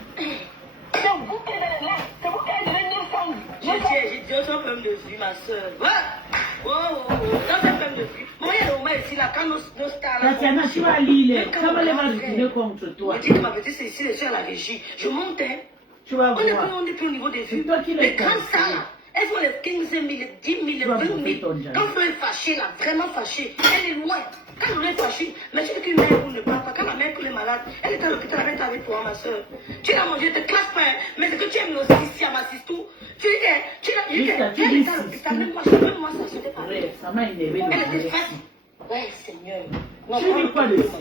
C'est vous qui êtes là. C'est vous qui êtes donné 900. J'ai dit, on peut me dessus, ma soeur. Oh, on peut me dessus. Moi, il y a le moment ici, là, quand nos stars là. Tatiana, tu vas lire. Chamale va retourner contre toi. Je dis que ma petite, c'est ici, je suis à la régie. Je monte, hein. Tu vas On est voir. plus au niveau des vues. toi qui Les les grandes conseilles. salles, là. Elles font les 15 000, les 10 000, les 20 000. Quand on est fâchée, là, vraiment fâchée, elle est loin. Quand on est fâchée, mais tu dis qu'une mère ne parle pas. Quand la mère est malade, elle est à l'hôpital, elle est avec toi, ma soeur. Tu l'as mangé, te classe pas, mais c'est que tu aimes aussi ici à ma tout. Tu dis que, elle est à l'hôpital, même moi, ça se fait pas. Ça m'a énervé. Elle était faite. Ouais, Seigneur. Tu dis quoi de ça?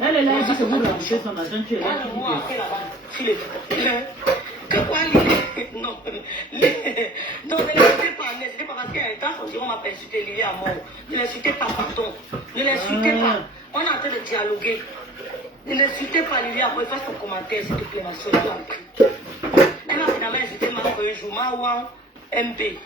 Elle est là, elle dit que vous rentrez son argent, tu es là. Ah, moi, après là-bas, tu le que quoi l'idée? Non, ne l'insultez pas, n'insultez pas parce qu'il y a un temps, on dirait on m'a insulté, Lily à mort. Ne l'insultez pas, pardon. Ne l'insultez pas. On est en train de dialoguer. Ne l'insultez pas, Lily, après, fasse ton commentaire, s'il te plaît, ma soeur. Elle m'a finalement insulté ma un jour, ma ouan, MP.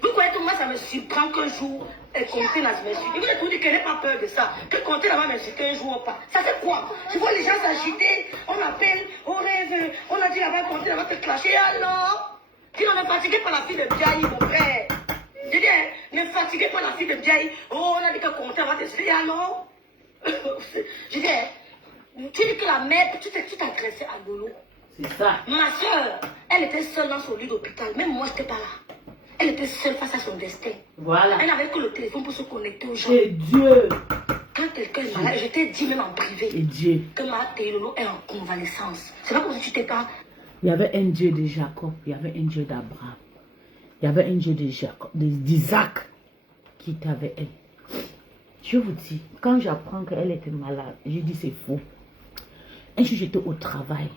Vous croyez que moi, ça me surprend qu'un jour, Comté là, je m'insulte. Vous avez tout dit qu'elle n'a pas peur de ça. Que Comté là va m'insulter un jour ou pas. Ça fait quoi? Je vois les gens s'agiter, on appelle, on rêve, on a dit là-bas, Comté là va te clasher. Alors? Dis, on ne fatiguez pas la fille de Biaï, mon frère. Je dis, ne fatiguez pas la fille de Biaï. Oh, on a dit que Comté va te clasher. Alors? Je dis, tu dis que la mère, tu t'agressais à Lolo. C'est ça. Ma soeur, elle était seule dans son lit d'hôpital. Même moi, je n'étais pas là. Elle était seule face à son destin. Voilà. Elle n'avait que le téléphone pour se connecter aux gens. Et Dieu. Quand quelqu'un est malade, je t'ai dit même en privé Et Dieu. que ma Théololo est en convalescence. C'est pas comme si tu t'es pas. Il y avait un Dieu de Jacob, il y avait un Dieu d'Abraham, il y avait un Dieu de Jacob, d'Isaac qui était avec elle. Je vous dis, quand j'apprends qu'elle était malade, je dis c'est faux. Un jour j'étais au travail.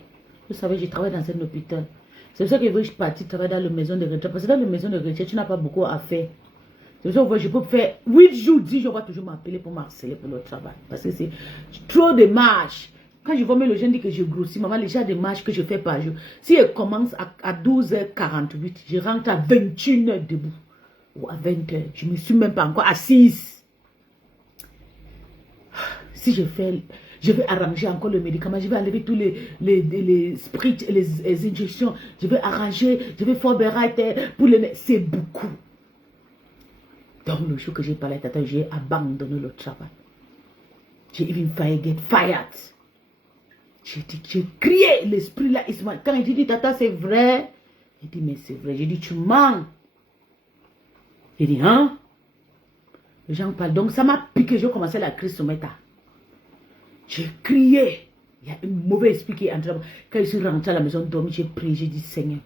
Vous savez, je travaille dans un hôpital. C'est pour ça que je suis partie travailler dans la maison de retraite. Parce que dans la maison de retraite, tu n'as pas beaucoup à faire. C'est pour ça que je peux faire 8 jours, 10 jours, on va toujours m'appeler pour m'harceler pour le travail. Parce que c'est trop de marches. Quand je vois même le jeune dit que je grossis, maman, les gens de marches que je fais par jour. Si elle commence à 12h48, je rentre à 21h debout. Ou à 20h. Je ne me suis même pas encore assise. Si je fais... Je vais arranger encore le médicament, je vais enlever tous les spritz, les injections, je vais arranger, je vais faire pour les... C'est beaucoup. Donc le jour que j'ai parlé à Tata, j'ai abandonné le travail. J'ai even failli get fired. J'ai crié, l'esprit là, quand il dit Tata c'est vrai, il dit mais c'est vrai, j'ai dit tu mens. Il dit hein? Les gens parlent, donc ça m'a piqué, j'ai commencé la crise sur Meta. J'ai crié. Il y a une mauvaise esprit qui est entré. Quand je suis rentré à la maison dormir, j'ai prié, j'ai dit Seigneur.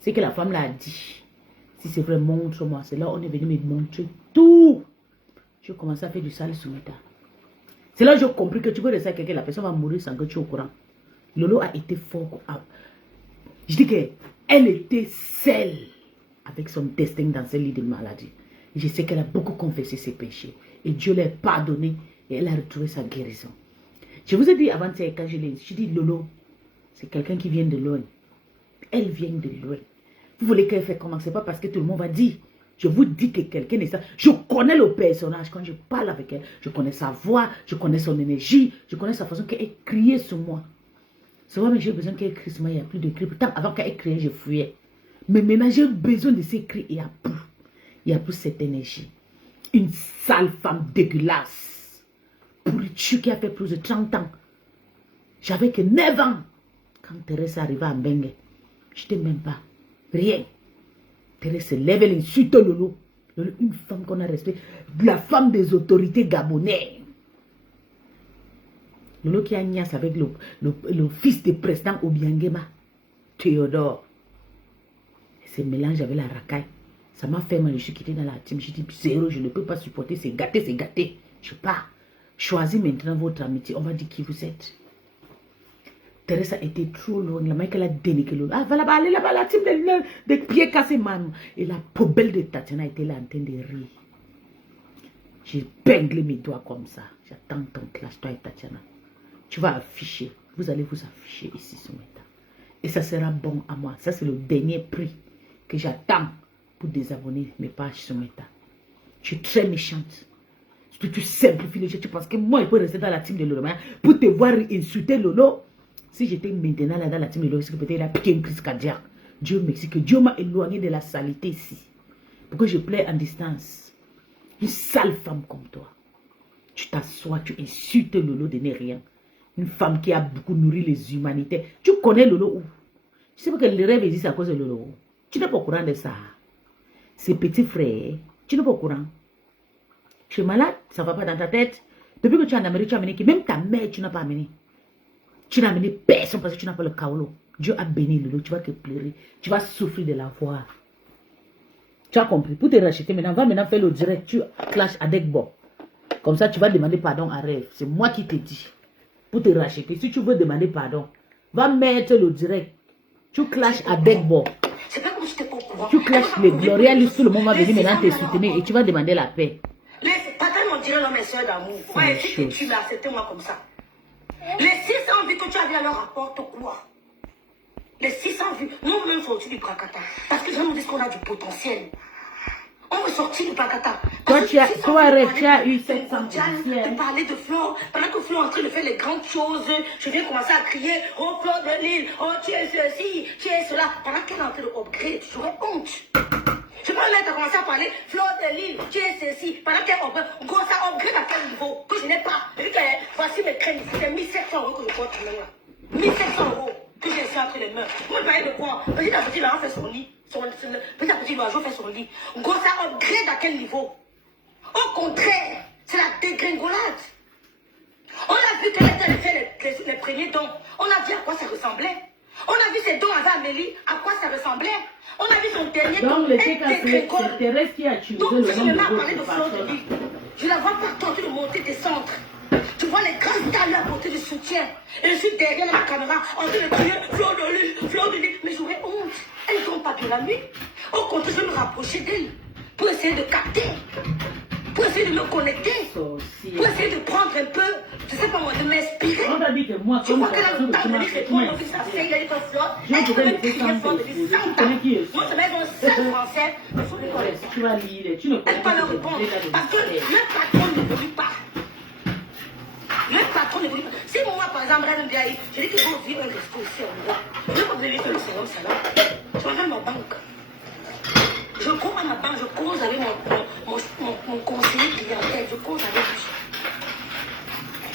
C'est que la femme l'a dit. Si c'est vrai, montre-moi. C'est là où on est venu me montrer tout. J'ai commencé à faire du sale sur mes tas. C'est là que j'ai compris que tu peux rester à quelqu'un, la personne va mourir sans que tu es au courant. Lolo a été fort. Je dis qu'elle était seule avec son destin dans ce lit de maladie. Et je sais qu'elle a beaucoup confessé ses péchés. Et Dieu l'a pardonné et elle a retrouvé sa guérison. Je vous ai dit avant, quand je l'ai dit, Lolo, c'est quelqu'un qui vient de loin. Elle vient de loin. Vous voulez qu'elle fasse comment? C'est pas parce que tout le monde va dire. Je vous dis que quelqu'un est ça. Je connais le personnage. Quand je parle avec elle, je connais sa voix, je connais son énergie, je connais sa façon qu'elle criait sur moi. C'est vrai, mais j'ai besoin qu'elle crie sur moi. Il n'y a plus de cris. Pourtant, avant qu'elle criait, je fuyais. Mais maintenant, j'ai besoin de ces cris. Il n'y a plus. Il n'y a plus cette énergie. Une sale femme dégueulasse. Pourriture qui a fait plus de 30 ans. J'avais que 9 ans. Quand Thérèse arriva à Mbengue, je n'étais même pas. Rien. Thérèse se lève, elle insulte Lolo. Une femme qu'on a respectée. La femme des autorités gabonais. Lolo qui a niasse avec le fils du président Obiangema, Théodore. Et ce mélange avec la racaille. Ça m'a fait mal. Je suis quitté dans la team. Je dis zéro, je ne peux pas supporter. C'est gâté, c'est gâté. Je sais pas. Choisis maintenant votre amitié. On va dire qui vous êtes. Thérèse a été trop loin. La main qu'elle a déniqué. Ah, va là-bas, allez là-bas, la type des pieds cassés, man. Et la poubelle de Tatiana était là en train de rire. J'ai pinglé mes doigts comme ça. J'attends ton clash, toi et Tatiana. Tu vas afficher. Vous allez vous afficher ici ce matin. Et ça sera bon à moi. Ça, c'est le dernier prix que j'attends pour désabonner mes pages ce matin. Tu es très méchante. Tu simplifies les choses. Tu penses que moi, je peux rester dans la team de Lolo pour te voir insulter Lolo. Si j'étais maintenant là dans la team de Lolo, c'est que peut-être il a piqué une crise cardiaque. Dieu merci que Dieu m'a éloigné de la saleté ici. Pour que je plaie en distance. Une sale femme comme toi. Tu t'assois, tu insultes Lolo de ne rien. Une femme qui a beaucoup nourri les humanités. Tu connais Lolo où? Tu sais pas que les rêves existent à cause de Lolo. Tu n'es pas au courant de ça. Ses petits frères, tu n'es pas au courant. Tu es malade, ça ne va pas dans ta tête. Depuis que tu es en Amérique, tu as amené qui? Même ta mère, tu n'as pas amené. Tu n'as amené personne parce que tu n'as pas le kaolo. Dieu a béni Lolo, tu vas te pleurer. Tu vas souffrir de la voir. Tu as compris? Pour te racheter maintenant, va maintenant faire le direct. Tu clashes avec Bob. Comme ça, tu vas demander pardon à Rêve. C'est moi qui te dis. Pour te racheter. Si tu veux demander pardon, va mettre le direct. Tu clashes avec Bob. Tu clashes les glorialistes. Tout le monde va venir maintenant te soutenir et tu vas demander la paix. Les patins m'ont tiré l'homme et soeur d'amour. Ouais, si tu m'as accepté moi comme ça. Les 600 vues que tu as vu à leur rapporte quoi? Les 600 vues, nous on même sorti du Prakata. Parce que les gens nous disent qu'on a du potentiel. On veut sortir du Prakata. Toi, tu as eu 700 de parler de Flo. Pendant que Flo est en train de faire les grandes choses, je viens commencer à crier, oh Flo de Lille, oh tu es ceci, tu es cela. Pendant qu'elle est en train de upgrade, j'aurais honte. Je peux me mettre à commencer à parler, Flo de Lille, tu es ceci. Pendant qu'elle upgrade, gros, ça upgrade à quel niveau? Que je n'ai pas. Voici mes crèmes, c'est 1700 € que je porte maintenant. 1700 € que j'ai ici entre les mains. Vous me parlez de quoi? Petit à petit, l'enfant fait son lit. Petit à petit, l'oiseau fait son lit. Gros, ça upgrade à quel niveau? Au contraire, c'est la dégringolade. On a vu qu'elle était fait les premiers dons. On a vu à quoi ça ressemblait. On a vu ses dons avec Amélie, à quoi ça ressemblait. On a vu son dernier don. C'est Thérèse qui a tué. Donc, je me mets à parler de Flo de Lille. Je la vois pas tenter de monter, descendre. Tu vois les grands talents à porter du soutien. Et je suis derrière la caméra en train de crier Flo de Lille. Mais j'aurais honte. Elles n'ont pas de la nuit. Au contraire, je vais me rapprocher d'elles pour essayer de capter. Pour essayer de me connecter. Pour essayer de prendre un peu, je sais pas moi, de m'inspirer. On t'a dit que moi, tu vois que là, le temps de dire que toi, mon fils a fait, il a dit que Flo, elle pouvait crier Flo de Lille 100 ans. Moi, je vais être un seul français. Il faut l'école. Tu vas lire, tu ne peux pas leur répondre. Parce que le patron ne veut pas. Le patron ne veut pas. Si moi, par exemple, je dis qu'il faut vivre un resto ici en Europe. Je ne vais pas venir faire le salon. Je vais faire ma banque. Je cours à ma banque, je cause avec mon conseiller clientèle, je cause avec lui.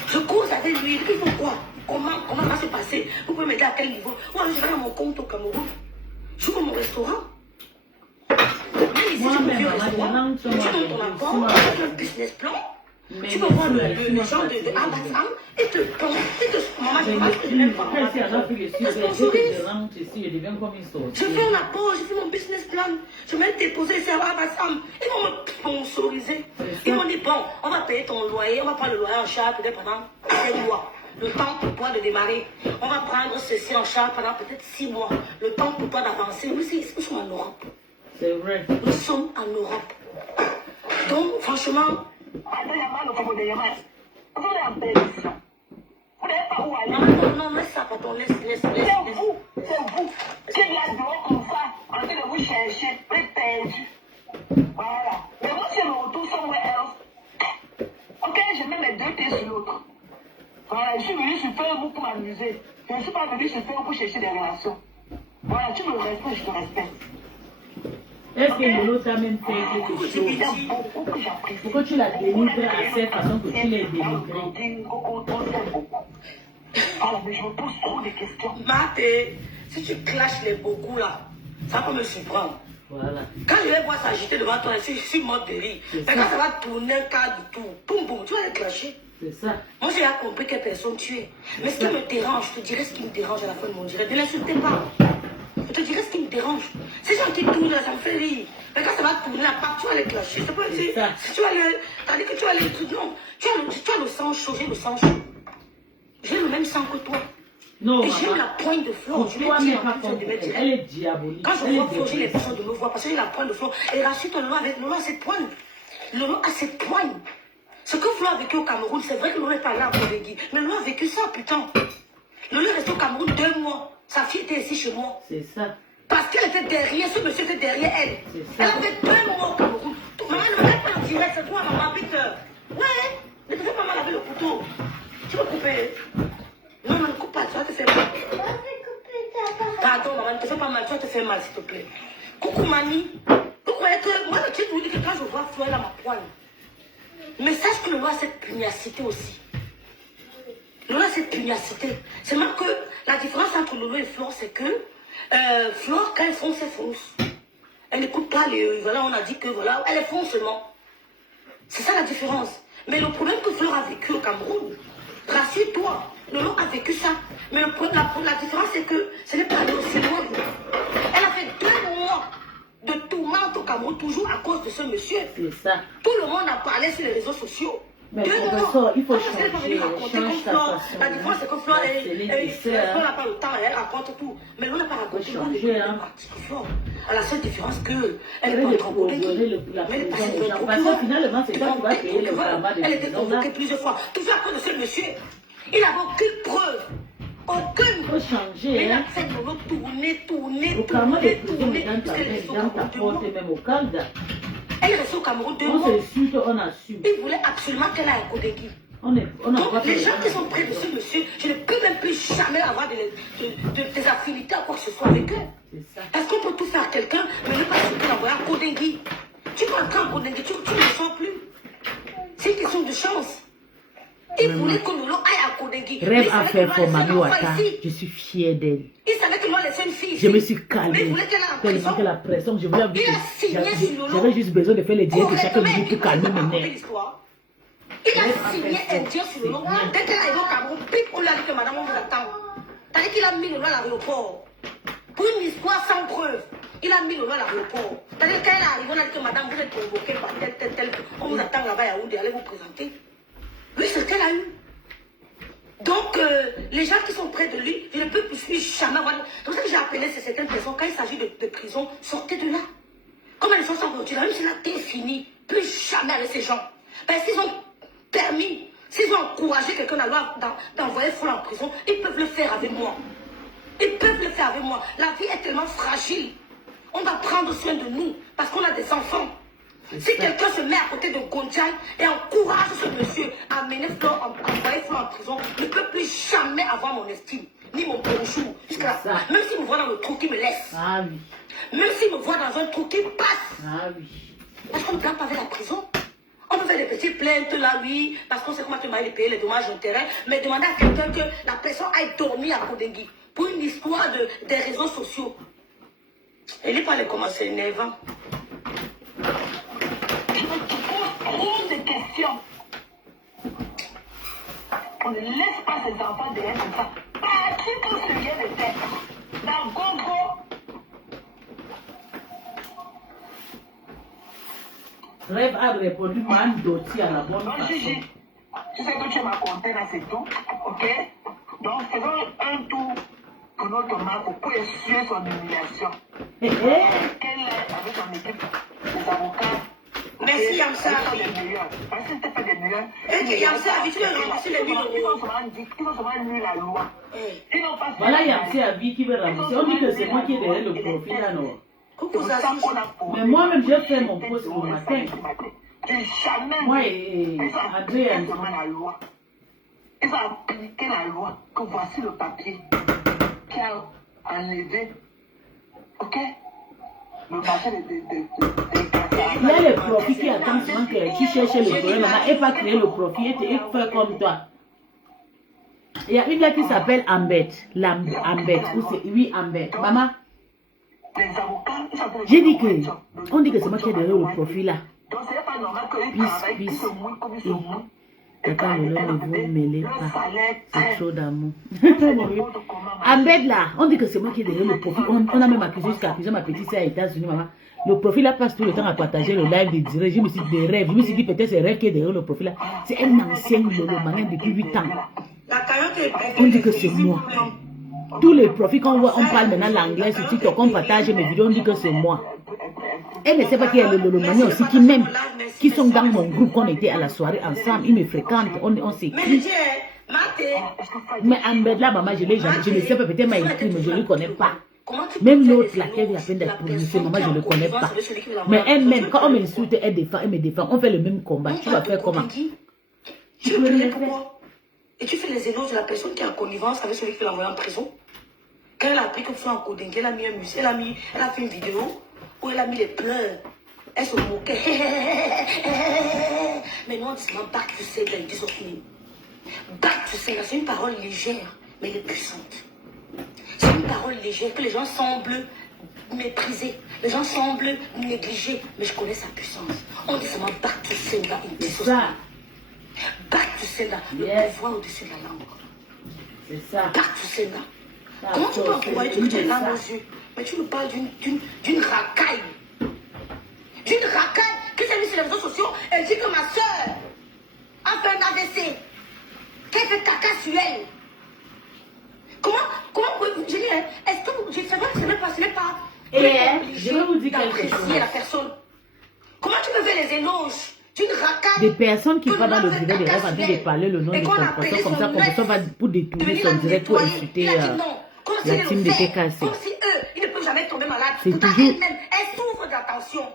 Je cause avec lui, il faut quoi? Comment va se passer? Vous pouvez m'aider à quel niveau? Ou alors je vais dans mon compte au Cameroun. J'ouvre mon restaurant. Même ici, je peux vivre au restaurant. Tu donnes ton apport, tu as un business plan. Tu peux voir les gens de Ambassam et te penser que maman, je pense que je n'aime pas. Je fais un apport, je fais mon business plan. Je vais déposer ça à Ambassam. Ils vont me sponsoriser. Ils vont dire, bon, on va payer ton loyer, on va prendre le loyer en charge peut-être pendant 7 mois. Le temps pour toi de démarrer. On va prendre ceci en charge pendant peut-être 6 mois. Le temps pour toi d'avancer. Nous sommes en Europe. C'est vrai. Nous sommes en Europe. Donc, franchement, non, laisse ça, pardon, laisse. C'est vous qui êtes là-dedans comme ça, en train de vous chercher, vous êtes perdu. Voilà. Mais moi, je me retrouve somewhere else. Ok, je mets mes deux pieds sur l'autre. Voilà, je suis venu sur Facebook pour m'amuser. Je ne suis pas venu sur Facebook pour chercher des relations. Voilà, tu me respectes, je te respecte. Est-ce que Lolo t'a même fait quelque chose? Pourquoi tu l'as dénigré à cette façon que tu l'as dénigré? Alors, mais je me pose trop de questions. Maté, si tu clashes les beaucoup là, ça peut me surprendre. Voilà. Quand je vais voir s'agiter devant toi, je suis mort de rire. Mais quand ça va tourner un cadre tout, boum boum, tu vas les clasher. C'est ça. Moi j'ai compris quelle personne tu es. Mais ce qui me dérange, je te dirai ce qui me dérange à la fin de mon direct. Ne l'insultez pas. Je te dirai ce qui me dérange. Ces gens qui tournent là, ça me fait rire. Mais quand ça va tourner la part, tu vas les clasher. C'est pas dire. Si tu vas les. T'as dit que tu vas les trucs. Non. Tu as le sang chaud, j'ai le sang chaud. J'ai le même sang que toi. Non, et j'aime la pointe de fleur. Je toi, l'ai dit mais en pas plus de mettre elle est diabolique. Quand je vois Flo, j'ai l'impression de me voir parce que j'ai la pointe de fleur. Et rassure-toi, Lolo a cette pointe. Lolo a cette pointe. Ce que Flo a vécu au Cameroun, c'est vrai que Lolo est allé à Kodegui. Mais Lolo a vécu ça, putain. Lolo est resté au Cameroun 2 mois. Sa fille était ici chez moi. C'est ça. Parce qu'elle était derrière, ce monsieur était derrière elle. Ça. Elle avait 2 mois au Cameroun. Maman ne me pas en direct, c'est toi, maman, vite. Ouais, ne te fais pas mal avec le couteau. Tu vas couper. Non, ne coupe pas, tu vas te faire mal. Pardon, maman, ne te fais pas mal, tu vas te faire mal, s'il te plaît. Coucou, mamie. Vous croyez que moi, le truc, vous dit que quand je vois Flo, elle a ma poigne. Mais sache que Lolo a cette pugnacité aussi. Lolo a cette pugnacité. C'est même que la différence entre Lolo et Flore, c'est que Flore, quand elle fonce, elle fonce. Elle n'écoute pas les... Voilà, on a dit que voilà, elle est foncement. C'est ça la différence. Mais le problème que Flore a vécu au Cameroun, rassure-toi, Lolo a vécu ça. Mais la différence, c'est que ce n'est pas allé aussi loin. Elle a fait 2 mois de tourmente au Cameroun, toujours à cause de ce monsieur. C'est ça. Tout le monde a parlé sur les réseaux sociaux. Mais professeur, il faut changer. La différence, c'est que Flore, elle n'a pas le temps, elle raconte tout. Mais on n'a pas raconté tout. À la seule différence que elle est pas trop provoquée. Parce que finalement, c'est toi qui vas payer le karma de elle était provoquée plusieurs fois. Toujours à cause de ce monsieur. Il n'avait aucune preuve. Aucune. Il faut changer. Mais il a fait de l'eau tourner. Au karma de prison, dans ta porte et même au Canada. Elle est restée au Cameroun 2 mois. On s'est su, on a su. Il voulait absolument qu'elle aille à Kodegui. Donc, les gens qui sont près de ce monsieur, je ne peux même plus jamais avoir des affinités à quoi que ce soit avec eux. Parce qu'on peut tout faire à quelqu'un, mais ne pas se l'envoyer à Kodegui. Tu peux entrer à Kodegui, tu ne le sens plus. C'est une question de chance. Il voulait que Lolo aille à Kodegui. Rêve à faire pour Mami Wata. Je suis fière d'elle. Il savait qu'il doit laisser une fille ici. Je me suis calmée. Mais il voulait qu'elle aille en prison. Tellement que la pression, je voulais j'avais juste besoin de faire les diètes de chaque jour pour calmer mes nerfs. Il a signé un dieu sur Lolo. Dès qu'elle est arrivée au Cameroun, pip, on lui a dit que madame, on vous attend. C'est-à-dire qu'il a mis Lolo à l'aéroport. Pour une histoire sans preuve. Il a mis Lolo à l'aéroport. C'est-à-dire qu'elle est arrivée, on a dit que madame, vous êtes convoquée par tel. On vous attend là-bas à Yaoundé, allez vous présenter. Oui, c'est ce qu'elle a eu. Donc, les gens qui sont près de lui, je ne peux plus jamais avoir... C'est pour ça que j'ai appelé certaines personnes, quand il s'agit de prison, sortez de là. Comme elles sont sans voiture, même si la thé est finie, plus jamais avec ces gens. Parce qu'ils ont permis, s'ils ont encouragé quelqu'un d'envoyer Flo en prison, ils peuvent le faire avec moi. Ils peuvent le faire avec moi. La vie est tellement fragile. On va prendre soin de nous, parce qu'on a des enfants. Si quelqu'un se met à côté de Gondjai et encourage ce monsieur à mener Flo, à envoyer Flo en prison, ne peut plus jamais avoir mon estime, ni mon bonjour. Jusqu'à la... Même s'il me voit dans le trou, qui me laisse. Ah oui. Même s'il me voit dans un trou, qui passe. Ah oui. Parce qu'on ne plaint pas avec la prison. On peut faire des petites plaintes là, oui, parce qu'on sait comment tu m'as payé les dommages d'intérêt, mais demander à quelqu'un que la personne aille dormir à Kodegui pour une histoire des réseaux sociaux. Et lui parle comment c'est énervant. Trop de questions. On ne laisse pas ses enfants derrière comme ça. Parti pour se lier les têtes. Dans Gogo. Rêve a répondu man dossier à la bonne façon. Gigi, tu sais que tu m'as compté là, c'est tout. Ok? Donc faisons un tour pour notre marque pour essuyer son humiliation. Hé hé. Qu'elle est avec son équipe, les avocats. Merci Yamsa. Parce que c'était pas des meilleurs. Et Yamsa, tu veux rembourser les 1000 Ils euros. ont seulement lu la loi. Ils n'ont pas fait. Voilà Yamsa Abi qui veut rembourser. On dit que c'est moi qui ai derrière le profil là, non? Coucou Zazie. Mais moi-même, j'ai fait mon poste le matin. Jamais. Moi et André. La loi. Ils ont appliqué la loi. Que voici le papier qui a enlevé. Ok? Le marché Il y a les profits qui attendent souvent qui cherchent le problème et pas créer le profit et faire comme toi. Il y a une là qui s'appelle Ambet. Ambet. Oui, Ambet. Maman. J'ai dit que, on dit que c'est moi qui ai derrière le profil là. Donc c'est pas normal qu'ils travaillent, ils se mouillent comme ils se mouillent. Attends, ne vous mêlez pas. C'est trop d'amour. Ahmed là, on dit que c'est moi qui ai derrière le profil. On a même accusé jusqu'à accuser ma petite sœur aux États-Unis, maman. Le profil là passe tout le temps à partager le live de direct. Je me suis dit des rêves. Je me suis dit peut-être c'est rêve qui est derrière le profil là. C'est un ancien Lolo Manin depuis 8 ans. On dit que c'est moi. Tous les profils, quand on parle maintenant l'anglais sur TikTok, on partage mes vidéos, on dit que c'est moi. Elle ne sait pas qu'il y a le Lolo Manin aussi qui m'aime, qui sont dans mon groupe, qu'on était à la soirée ensemble. Ils me fréquentent, on s'écrit. Mais Ahmed là, maman, je ne sais pas, peut-être m'a écrit, mais je ne le connais pas. Même l'autre, laquelle vient à peine d'être prononcée, maman, je ne le connais pas. Mais elle-même, quand on m'insulte, elle me défend. On fait le même combat. Tu vas faire comment? Tu veux pleurer pourquoi? Et tu fais les éloges de la personne qui est en connivence avec celui qui l'a envoyé en prison. Quand elle a appris que tu es en coding, elle a mis un musée, elle a fait une vidéo où elle a mis les pleurs. Elle se moquait. Mais non, c'est un bac, tu sais, là, ils disent au film. Bac, tu sais, là, c'est une parole légère, mais elle est puissante. C'est une parole légère que les gens semblent mépriser. Les gens semblent négliger. Mais je connais sa puissance. On dit seulement bac, tu sais, là, ils disent au film. Bac, tu sais, là, le pouvoir au-dessus de la langue. C'est ça. Bac, tu sais, là. Comment tu peux envoyer tu as larmes aux yeux? Mais tu me parles d'une racaille. D'une racaille qui s'est mise sur les réseaux sociaux. Elle dit que ma soeur a fait un AVC. Qu'elle fait caca sur elle. Comment je dis, est-ce que je sais pas que ce n'est pas. Je vais vous dire quelque chose. La personne. Comment tu peux faire les éloges d'une racaille? Des personnes qui parlent dans le direct des rêves en train de parler le nom de ton personne comme ça, comme ça, va pour détourner son direct pour insulter la team de TKC. Comme si eux, ils ne peuvent jamais tomber malade. C'est Pourtant, toujours... elle-même, elle souffre de la tension.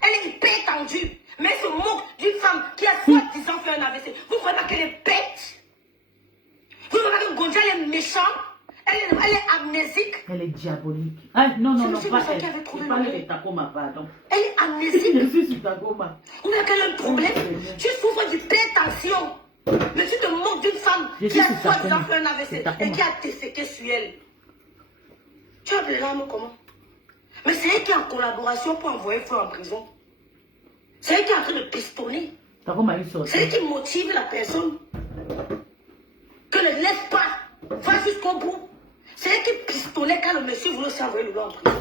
Elle est hyper tendue. Mais elle se moque d'une femme qui a soi-disant fait un AVC. Vous ne croyez pas qu'elle est bête? Vous ne croyez pas que Gonja elle est méchante? Elle est amnésique. Elle est diabolique. Ah, non, pas elle. Je parle de Takoma, pardon. Elle est amnésique. Je suis sur Takoma. Vous voyez qu'elle a un problème? Tu souffres d'hypertension. Mais tu te moques d'une femme qui a soi-disant fait un AVC et qui a déféqué sur elle. Tu as les larmes comment? Mais c'est elle qui est en collaboration pour envoyer Flo en prison. C'est elle qui est en train de pistonner. C'est elle qui motive la personne. Que ne laisse pas. Va jusqu'au bout. C'est elle qui pistonnait quand le monsieur voulait s'envoyer le lot en prison.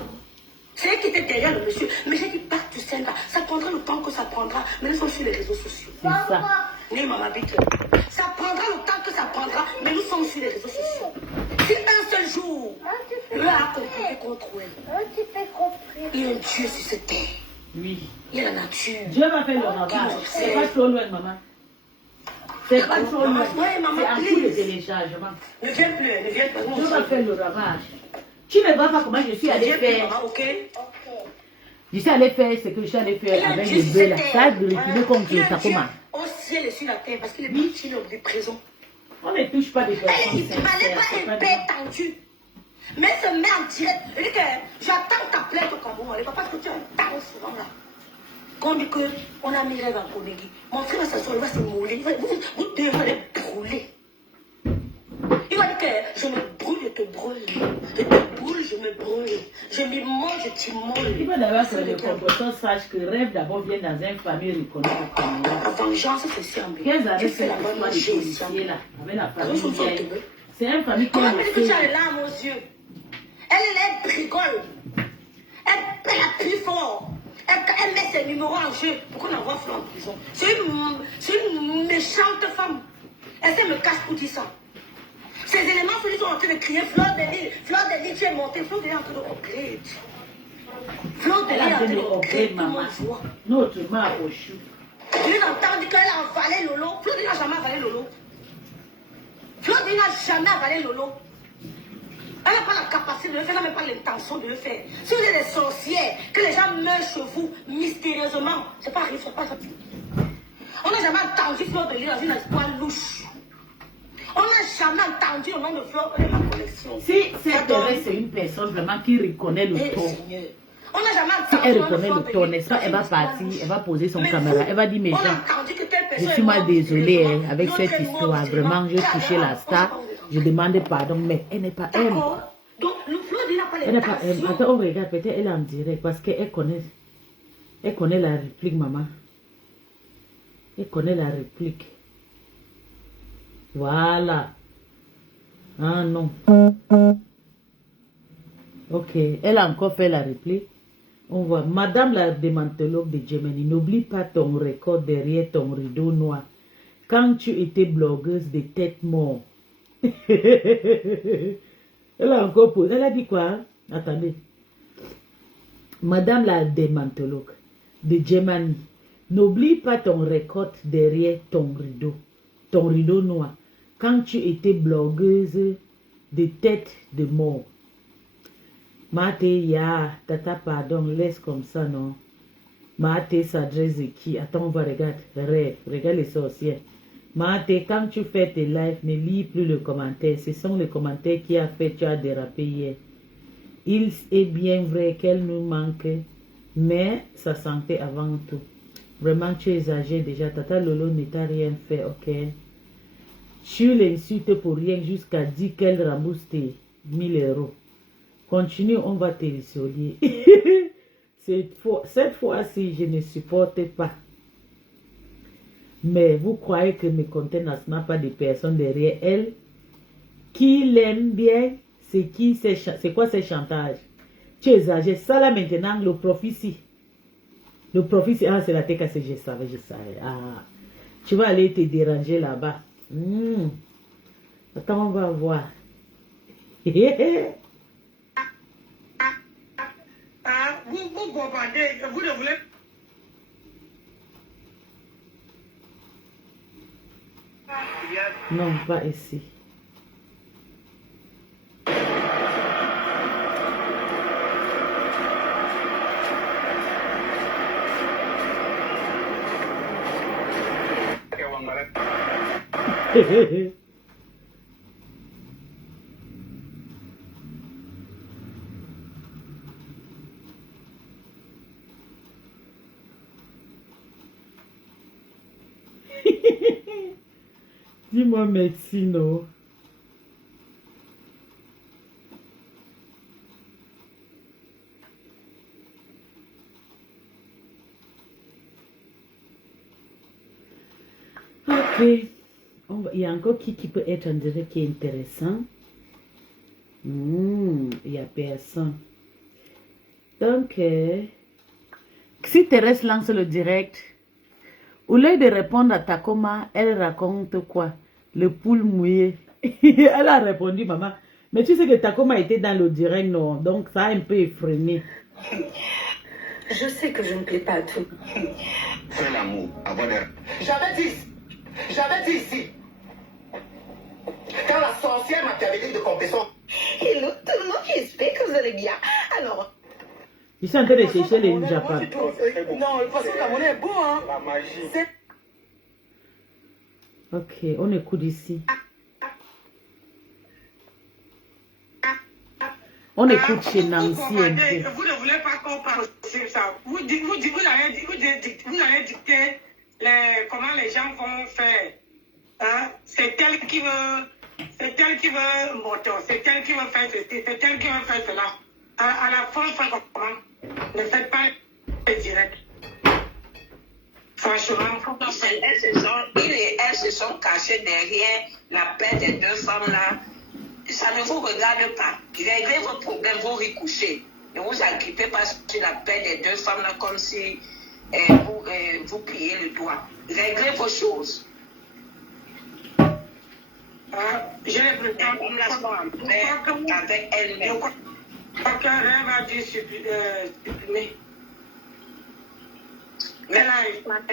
C'est elle qui était derrière le monsieur. Mais j'ai dit, pas tu sais là. Ça prendra le temps que ça prendra. Mais nous sommes sur les réseaux sociaux. C'est ça. Oui, maman, vite. Ça prendra le temps que ça prendra. Mais nous sommes sur les réseaux sociaux. Si un seul jour, Dieu a compris contre elle. Il y a un Dieu sur cette terre. Oui. Il y a la nature. Dieu va faire le ravage. C'est pas trop loin, maman. C'est pas trop loin. C'est un coup de téléchargement. Ne viens plus, ne viens pas. Dieu va faire le ravage. Tu ne vois pas comment je suis allée faire. Je suis allée faire ce que je suis allée faire avec le bœuf là. Ça a de retourner contre le Takoma. Au ciel et sur la terre, parce qu'il est parti de prison. On ne touche pas des personnes. Elle n'est pas une paix tendue. Mais elle se met en direct. Elle dit que j'attends ta plainte au Cameroun. Elle dit parce que tu as un temps souvent là. Quand on dit qu'on a mis rêve en Konegi, mon frère va s'asseoir, il va se mouler. Vous deux allez brûler. Il va dire que je me brûle, je te brûle. Je te brûle, je me brûle. Je m'immolle, je t'immole. Il va d'abord que les composants sachent que rêve d'abord vient dans une famille reconnue au Cameroun. La vengeance, c'est simple. Quelles années c'est l'histoire des policiers là, avec la famille. C'est une famille qui comment tu as les larmes aux yeux? Elle bricole. Elle appuie fort. Elle met ses numéros en jeu pour qu'on envoie Flo en prison. C'est une méchante femme. Elle me cache pour dire ça. Ces éléments, ils sont en train de crier Fleur de Lille, tu es monté. Fleur de Lille est en train de upgrade. Fleur de Lille est en train de upgrade, tout le monde voit. Notre main au chou. Tu entends dire qu'elle a avalé Lolo. Fleur de Lille n'a jamais avalé Lolo. Fleur de Lille n'a jamais avalé Lolo. Elle n'a pas la capacité de le faire, elle n'a même pas l'intention de le faire. Si vous êtes des sorcières, que les gens meurent chez vous mystérieusement, c'est pas arrivé, c'est pas ça. On n'a jamais entendu Fleur de Lille dans une histoire louche. On n'a jamais entendu le nom de Fleur de ma collection. Si c'est une personne vraiment qui reconnaît le ton. On n'a jamais entendu. Si elle reconnaît le ton, n'est-ce pas, elle va partir, elle va poser son caméra, elle va dire mes gens, je suis mal désolée avec cette histoire, vraiment, j'ai touché la star, je demande pardon, mais elle n'est pas elle. Donc, le Fleur de Lille n'a pas les Elle n'est pas elle. Attends, on regarde, peut-être elle est en direct parce qu'elle connaît la réplique, maman. Elle connaît la réplique. Voilà. Ah non. Ok, elle a encore fait la réplique. On voit, Madame la démantologue de Gemini, n'oublie pas ton record derrière ton rideau noir. Quand tu étais blogueuse de tête mort. Elle a encore posé. Elle a dit quoi? Hein? Attendez. Madame la démantologue de Gemini, n'oublie pas ton record derrière ton rideau noir. Quand tu étais blogueuse de tête de mort. Mate, ya, tata, pardon, laisse comme ça, non. Mate s'adresse à qui? Attends, on va regarder. Regarde les sorcières. Mate, quand tu fais tes lives, ne lis plus le commentaire. Ce sont les commentaires qui a fait tu as dérapé hier. Il est bien vrai qu'elle nous manque, mais sa santé avant tout. Vraiment, tu exagères déjà. Tata Lolo ne t'a rien fait, ok? Tu l'insultes pour rien jusqu'à dire qu'elle rembourse tes 1000 euros. Continue, on va te risolier. Cette fois-ci, je ne supporte pas. Mais vous croyez que mes contenants n'a pas de personnes derrière elle qui l'aiment bien? C'est quoi ces chantages? Tu exagères. Ça là maintenant, le prophétie. Le prophétie, ah c'est la tête cassée, je savais. Ah, tu vas aller te déranger là-bas. Attends, on va voir. Vous comprenez, vous ne voulez non, pas ici. Dis-moi merci, non? Ok. Il y a encore qui peut être en direct qui est intéressant. Il n'y a personne. Donc, si Thérèse lance le direct, au lieu de répondre à Takoma, elle raconte quoi? Le poule mouillé. Elle a répondu, maman. Mais tu sais que Takoma était dans le direct, non? Donc, ça a un peu effréné. Je sais que je ne plais pas à tout. Fais l'amour, avoir des... J'avais dit ici. Quand la sorcière m'a dit de compétition. Hello, tout le monde, j'espère que vous allez bien. Alors... Je suis en train de chercher les Japon. Non, le poisson camerounais est bon, hein. La magie. Ok, on écoute ici. On écoute chez Nancy un peu. Vous ne voulez pas qu'on parle sur ça. Vous allez dicter comment les gens vont faire. Hein? C'est elle qui veut moto, c'est elle qui veut faire ceci, c'est elle qui veut faire cela. À la fin, comment? Ne faites pas le direct. Franchement, il et elle se sont cachés derrière la paix des deux femmes là. Ça ne vous regarde pas. Réglez vos problèmes, vous recouchez. Ne vous occupez pas sur la paix des deux femmes là comme si vous pliez le doigt. Réglez vos choses. j'ai l'impression Comme la soirée en paix avec elle-même. qu'un va dire supprimer. Mais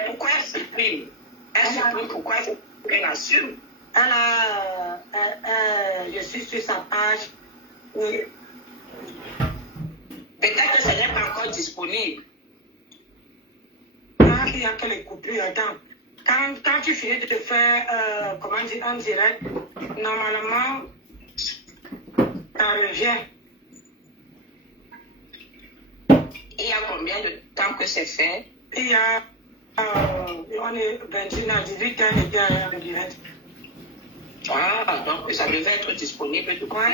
pourquoi elle supprime? Elle supprime pourquoi elle assume? Je suis sur sa page. Oui. Peut-être que ce n'est pas encore disponible. Il y a que les coupures. Attends. Quand tu finis de te faire, comment dire, en direct, normalement, ça revient. Il y a combien de temps que c'est fait? Il y a, on est 21 à 18 ans, il y a en direct. Ah, donc ça devait être disponible de quoi?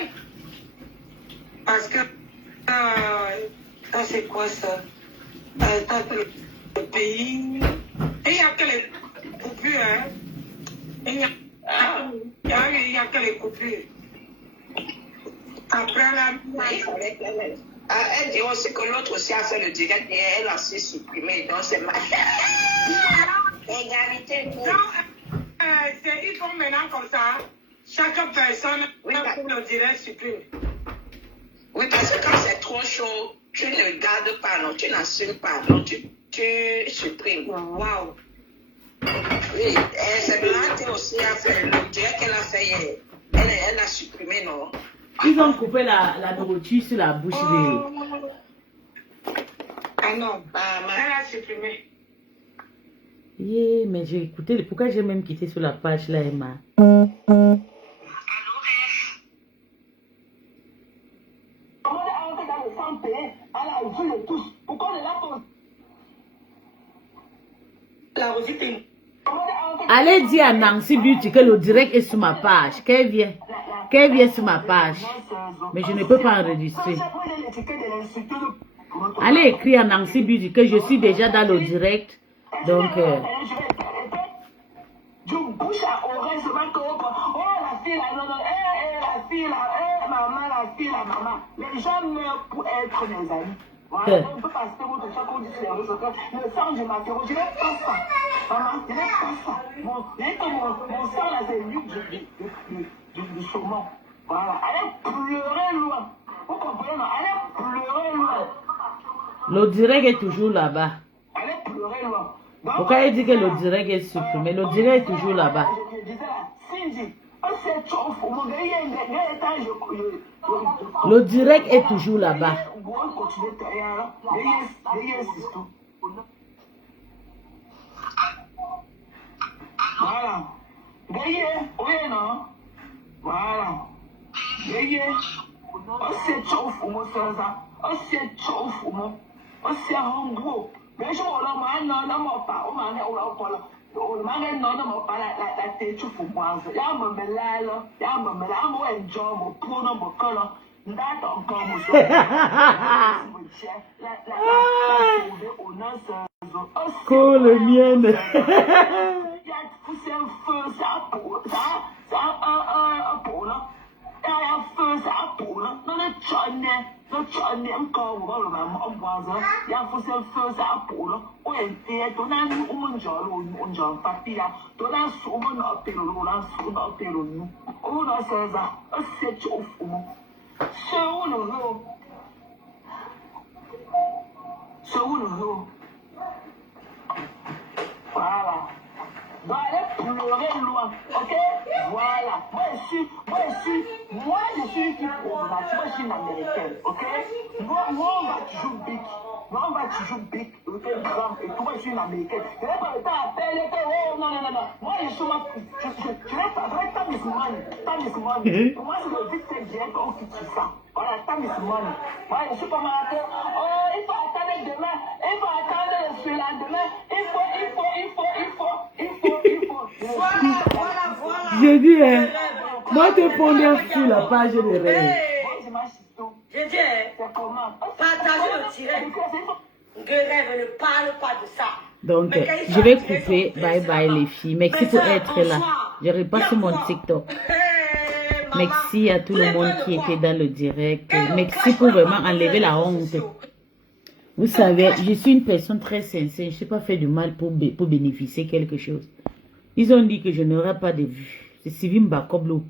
Parce que, ça c'est quoi ça? Ça c'est le pays. Et il y a que les coupures, hein. Il y a a que les coupures. Après la... Elle dit aussi que l'autre aussi a fait le direct et elle a aussi supprimé. Donc c'est mal. Égalité. Non, ils font maintenant comme ça. Chaque personne pour le direct supprime. Oui, parce que quand c'est trop chaud, tu ne gardes pas, non, tu n'assumes pas, non, tu supprimes. Waouh. Oui, c'est Blanche aussi a fait le direct qu'elle a fait hier. Elle a supprimé, non? Ils ont coupé la nourriture sur la bouche de... Ah non, elle a supprimé. Yeah, mais j'ai écouté. Pourquoi j'ai même quitté sur la page là, Emma? Allez dire à Nancy Beauty que le direct est sur ma page. Qu'elle vienne sur ma page. Mais je ne peux pas enregistrer. Allez écrire à Nancy Beauty que je suis déjà dans le direct. Donc... Du bouche à oreille, c'est pas que oh la fille là, non, la fille là, maman, la fille là, maman. Les gens meurent pour être mes amis. Voilà, on peut passer votre chat qu'on dit sur les réseaux sociaux. Le sang, je m'interroge, je n'ai pas ça. Maman, je n'ai pas ça. Mon sang là, c'est l'huile du saumon. Voilà, allez pleurer loin. Vous comprenez, non? Allez pleurer loin. Le direct est toujours là-bas. Allez pleurer loin. Pourquoi il dit que le direct est supprimé? Le direct est toujours là-bas. Le direct est toujours là-bas. Voilà. Mais je vois là, moi, non, pas, on m'a dit, on m'a dit, non, pas la tête, tu fous moi. Y'a mon bel y'a mon bel moi, un job, mon pronom, mon colon. That's encore mon job. Cool, le mien. Il y a poussé un feu, ça, un pot, là. Il y a un feu, ça, pour, là. Non, le tchonne. Encore, on voit ça. Il y a poussé un feu, ça, pour, là. Oui, et on a un genre, papier, on a souvent un peu de on a ça, c'est au fond. Voilà. Va aller pleurer loin, ok? Voilà. Moi, je suis une fille problématique. Moi, je suis une américaine, ok? Moi, on va toujours big. Ok? Grand. Et toi, je suis une américaine. Je n'ai pas le temps à faire oh, non. Moi, je suis je n'ai pas vrai, time is money. Pour moi, c'est le vite fait direct qu'on fixe ça. Voilà, time is money. Moi, je suis pas malade. Oh, il faut attendre demain. Il faut attendre le surlendemain. Il faut. J'ai dit, hein, moi te pondre sur la page de rêve. J'ai dit, partagez le direct. Rêve ne parle pas de ça. Donc, je vais couper. Bye bye les filles. Merci pour être là. Je repasse sur mon TikTok. Merci à tout le monde qui était dans le direct. Merci pour vraiment enlever la honte. Vous savez, je suis une personne très sincère. Je ne suis pas fait du mal pour bénéficier quelque chose. Ils ont dit que je n'aurai pas de vues. C'est Sylvie Mbakoblo,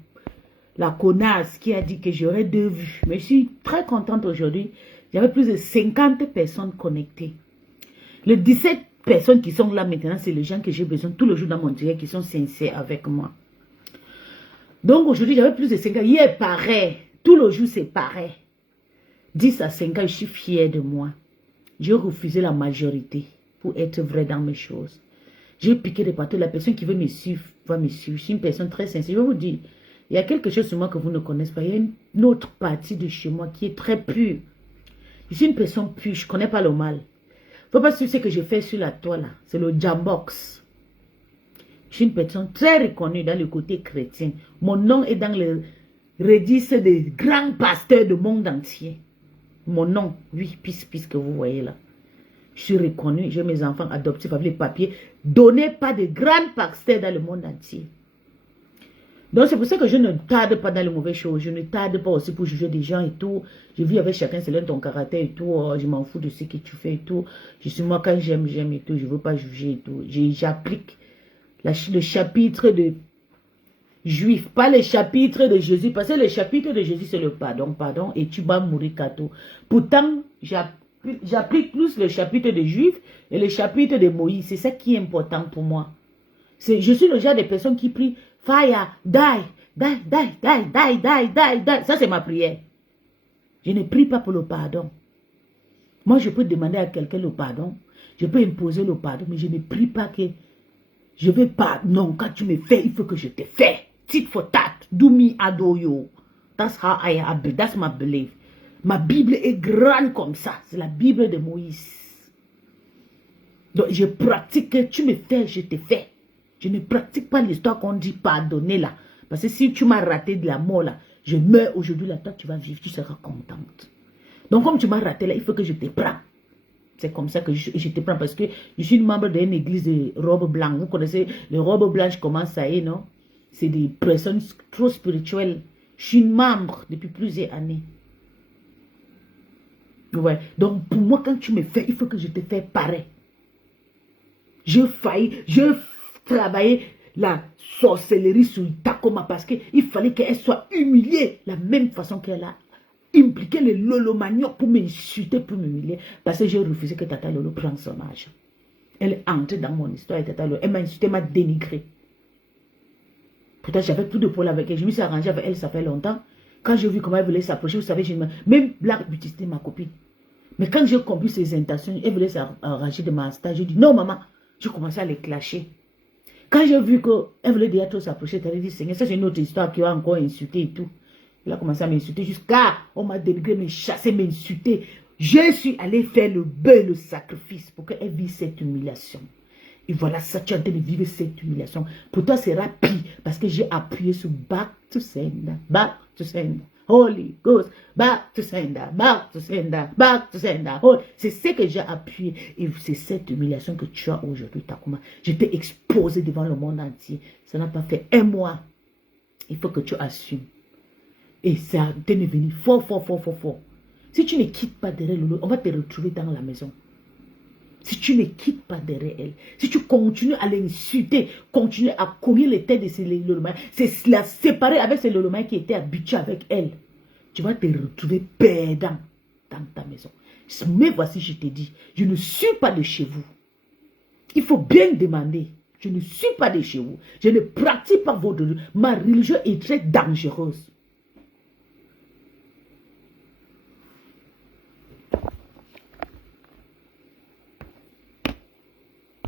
la connasse, qui a dit que j'aurais 2 vues. Mais je suis très contente aujourd'hui. J'avais plus de 50 personnes connectées. Les 17 personnes qui sont là maintenant, c'est les gens que j'ai besoin tout le jour dans mon direct, qui sont sincères avec moi. Donc aujourd'hui, j'avais plus de 50. Hier, pareil. Tout le jour, c'est pareil. 10 à 5 ans, je suis fière de moi. J'ai refusé la majorité pour être vrai dans mes choses. J'ai piqué des partout. La personne qui veut me suivre va me suivre. Je suis une personne très sincère. Je vais vous dire, il y a quelque chose sur moi que vous ne connaissez pas. Il y a une autre partie de chez moi qui est très pure. Je suis une personne pure. Je ne connais pas le mal. Il ne faut pas suivre ce que je fais sur la toile. C'est le jambox. Je suis une personne très reconnue dans le côté chrétien. Mon nom est dans le registre des grands pasteurs du monde entier. Mon nom, oui, puisque que vous voyez là. Je suis reconnue, j'ai mes enfants adoptifs avec les papiers. Donnez pas de grands pasteurs dans le monde entier. Donc c'est pour ça que je ne tarde pas dans les mauvaises choses. Je ne tarde pas aussi pour juger des gens et tout. Je vis avec chacun selon ton caractère et tout. Je m'en fous de ce que tu fais et tout. Je suis moi quand j'aime, j'aime et tout. Je ne veux pas juger et tout. J'applique le chapitre de Juif, pas le chapitre de Jésus. Parce que le chapitre de Jésus c'est le pardon, pardon. Et tu vas mourir kato. Pourtant, j'applique plus le chapitre de Juif et le chapitre de Moïse. C'est ça qui est important pour moi. Je suis le genre de personne qui prie fire, die, die, die, die, die, die, die, die. Ça, c'est ma prière. Je ne prie pas pour le pardon. Moi, je peux demander à quelqu'un le pardon. Je peux imposer le pardon, mais je ne prie pas que je vais pas. Non, quand tu me fais, il faut que je te fais. Tit for tat. Do me adoyo. That's how I have. That's my belief. Ma Bible est grande comme ça. C'est la Bible de Moïse. Donc, je pratique que tu me fais, je te fais. Je ne pratique pas l'histoire qu'on dit pardonner là. Parce que si tu m'as raté de la mort là, je meurs aujourd'hui là, toi tu vas vivre, tu seras contente. Donc comme tu m'as raté là, il faut que je te prends. C'est comme ça que je te prends parce que je suis membre d'une église de robe blanche. Vous connaissez les robes blanches, comment ça est, non? C'est des personnes trop spirituelles. Je suis membre depuis plusieurs années. Ouais. Donc pour moi, quand tu me fais, il faut que je te fais pareil. Je travailler la sorcellerie sur Takoma parce qu'il fallait qu'elle soit humiliée la même façon qu'elle a impliqué le Lolo Manioc pour m'insulter, pour m'humilier. Parce que j'ai refusé que Tata Lolo prenne son argent. Elle est entrée dans mon histoire et Tata Lolo. Elle m'a insulté, m'a dénigré. Pourtant, j'avais plus de problème avec elle. Je me suis arrangée avec elle, ça fait longtemps. Quand j'ai vu comment elle voulait s'approcher, vous savez, même Black Beauty, c'était ma copine. Mais quand j'ai compris ses intentions, elle voulait s'arranger de ma stage. J'ai dit non, maman. J'ai commencé à les clasher. Quand j'ai vu qu'elle voulait déjà trop s'approcher, elle a dit, Seigneur, ça c'est une autre histoire qui va encore insulter et tout. Elle a commencé à m'insulter jusqu'à, on m'a dénigré, me chasser, m'insulter. Je suis allé faire le bœuf, le sacrifice pour qu'elle vive cette humiliation. Et voilà, ça, tu es en train de vivre cette humiliation. Pour toi, c'est rapide parce que j'ai appuyé sur back to sender, back to sender. Holy Ghost, back to sender, back to sender, back to sender. C'est ce que j'ai appuyé. Et c'est cette humiliation que tu as aujourd'hui, Takoma. Je t'ai exposé devant le monde entier. Ça n'a pas fait un mois. Il faut que tu assumes. Et ça t'est devenu fort, fort, fort, fort, fort. Si tu ne quittes pas derrière Lolo, on va te retrouver dans la maison. Si tu ne quittes pas derrière elle, si tu continues à l'insulter, continuer à courir les têtes de ces Lolomais, c'est la séparer avec ces Lolomais qui étaient habitués avec elle, tu vas te retrouver perdant dans ta maison. Mais voici, je te dis, je ne suis pas de chez vous. Il faut bien demander. Je ne suis pas de chez vous. Je ne pratique pas votre religion. Ma religion est très dangereuse.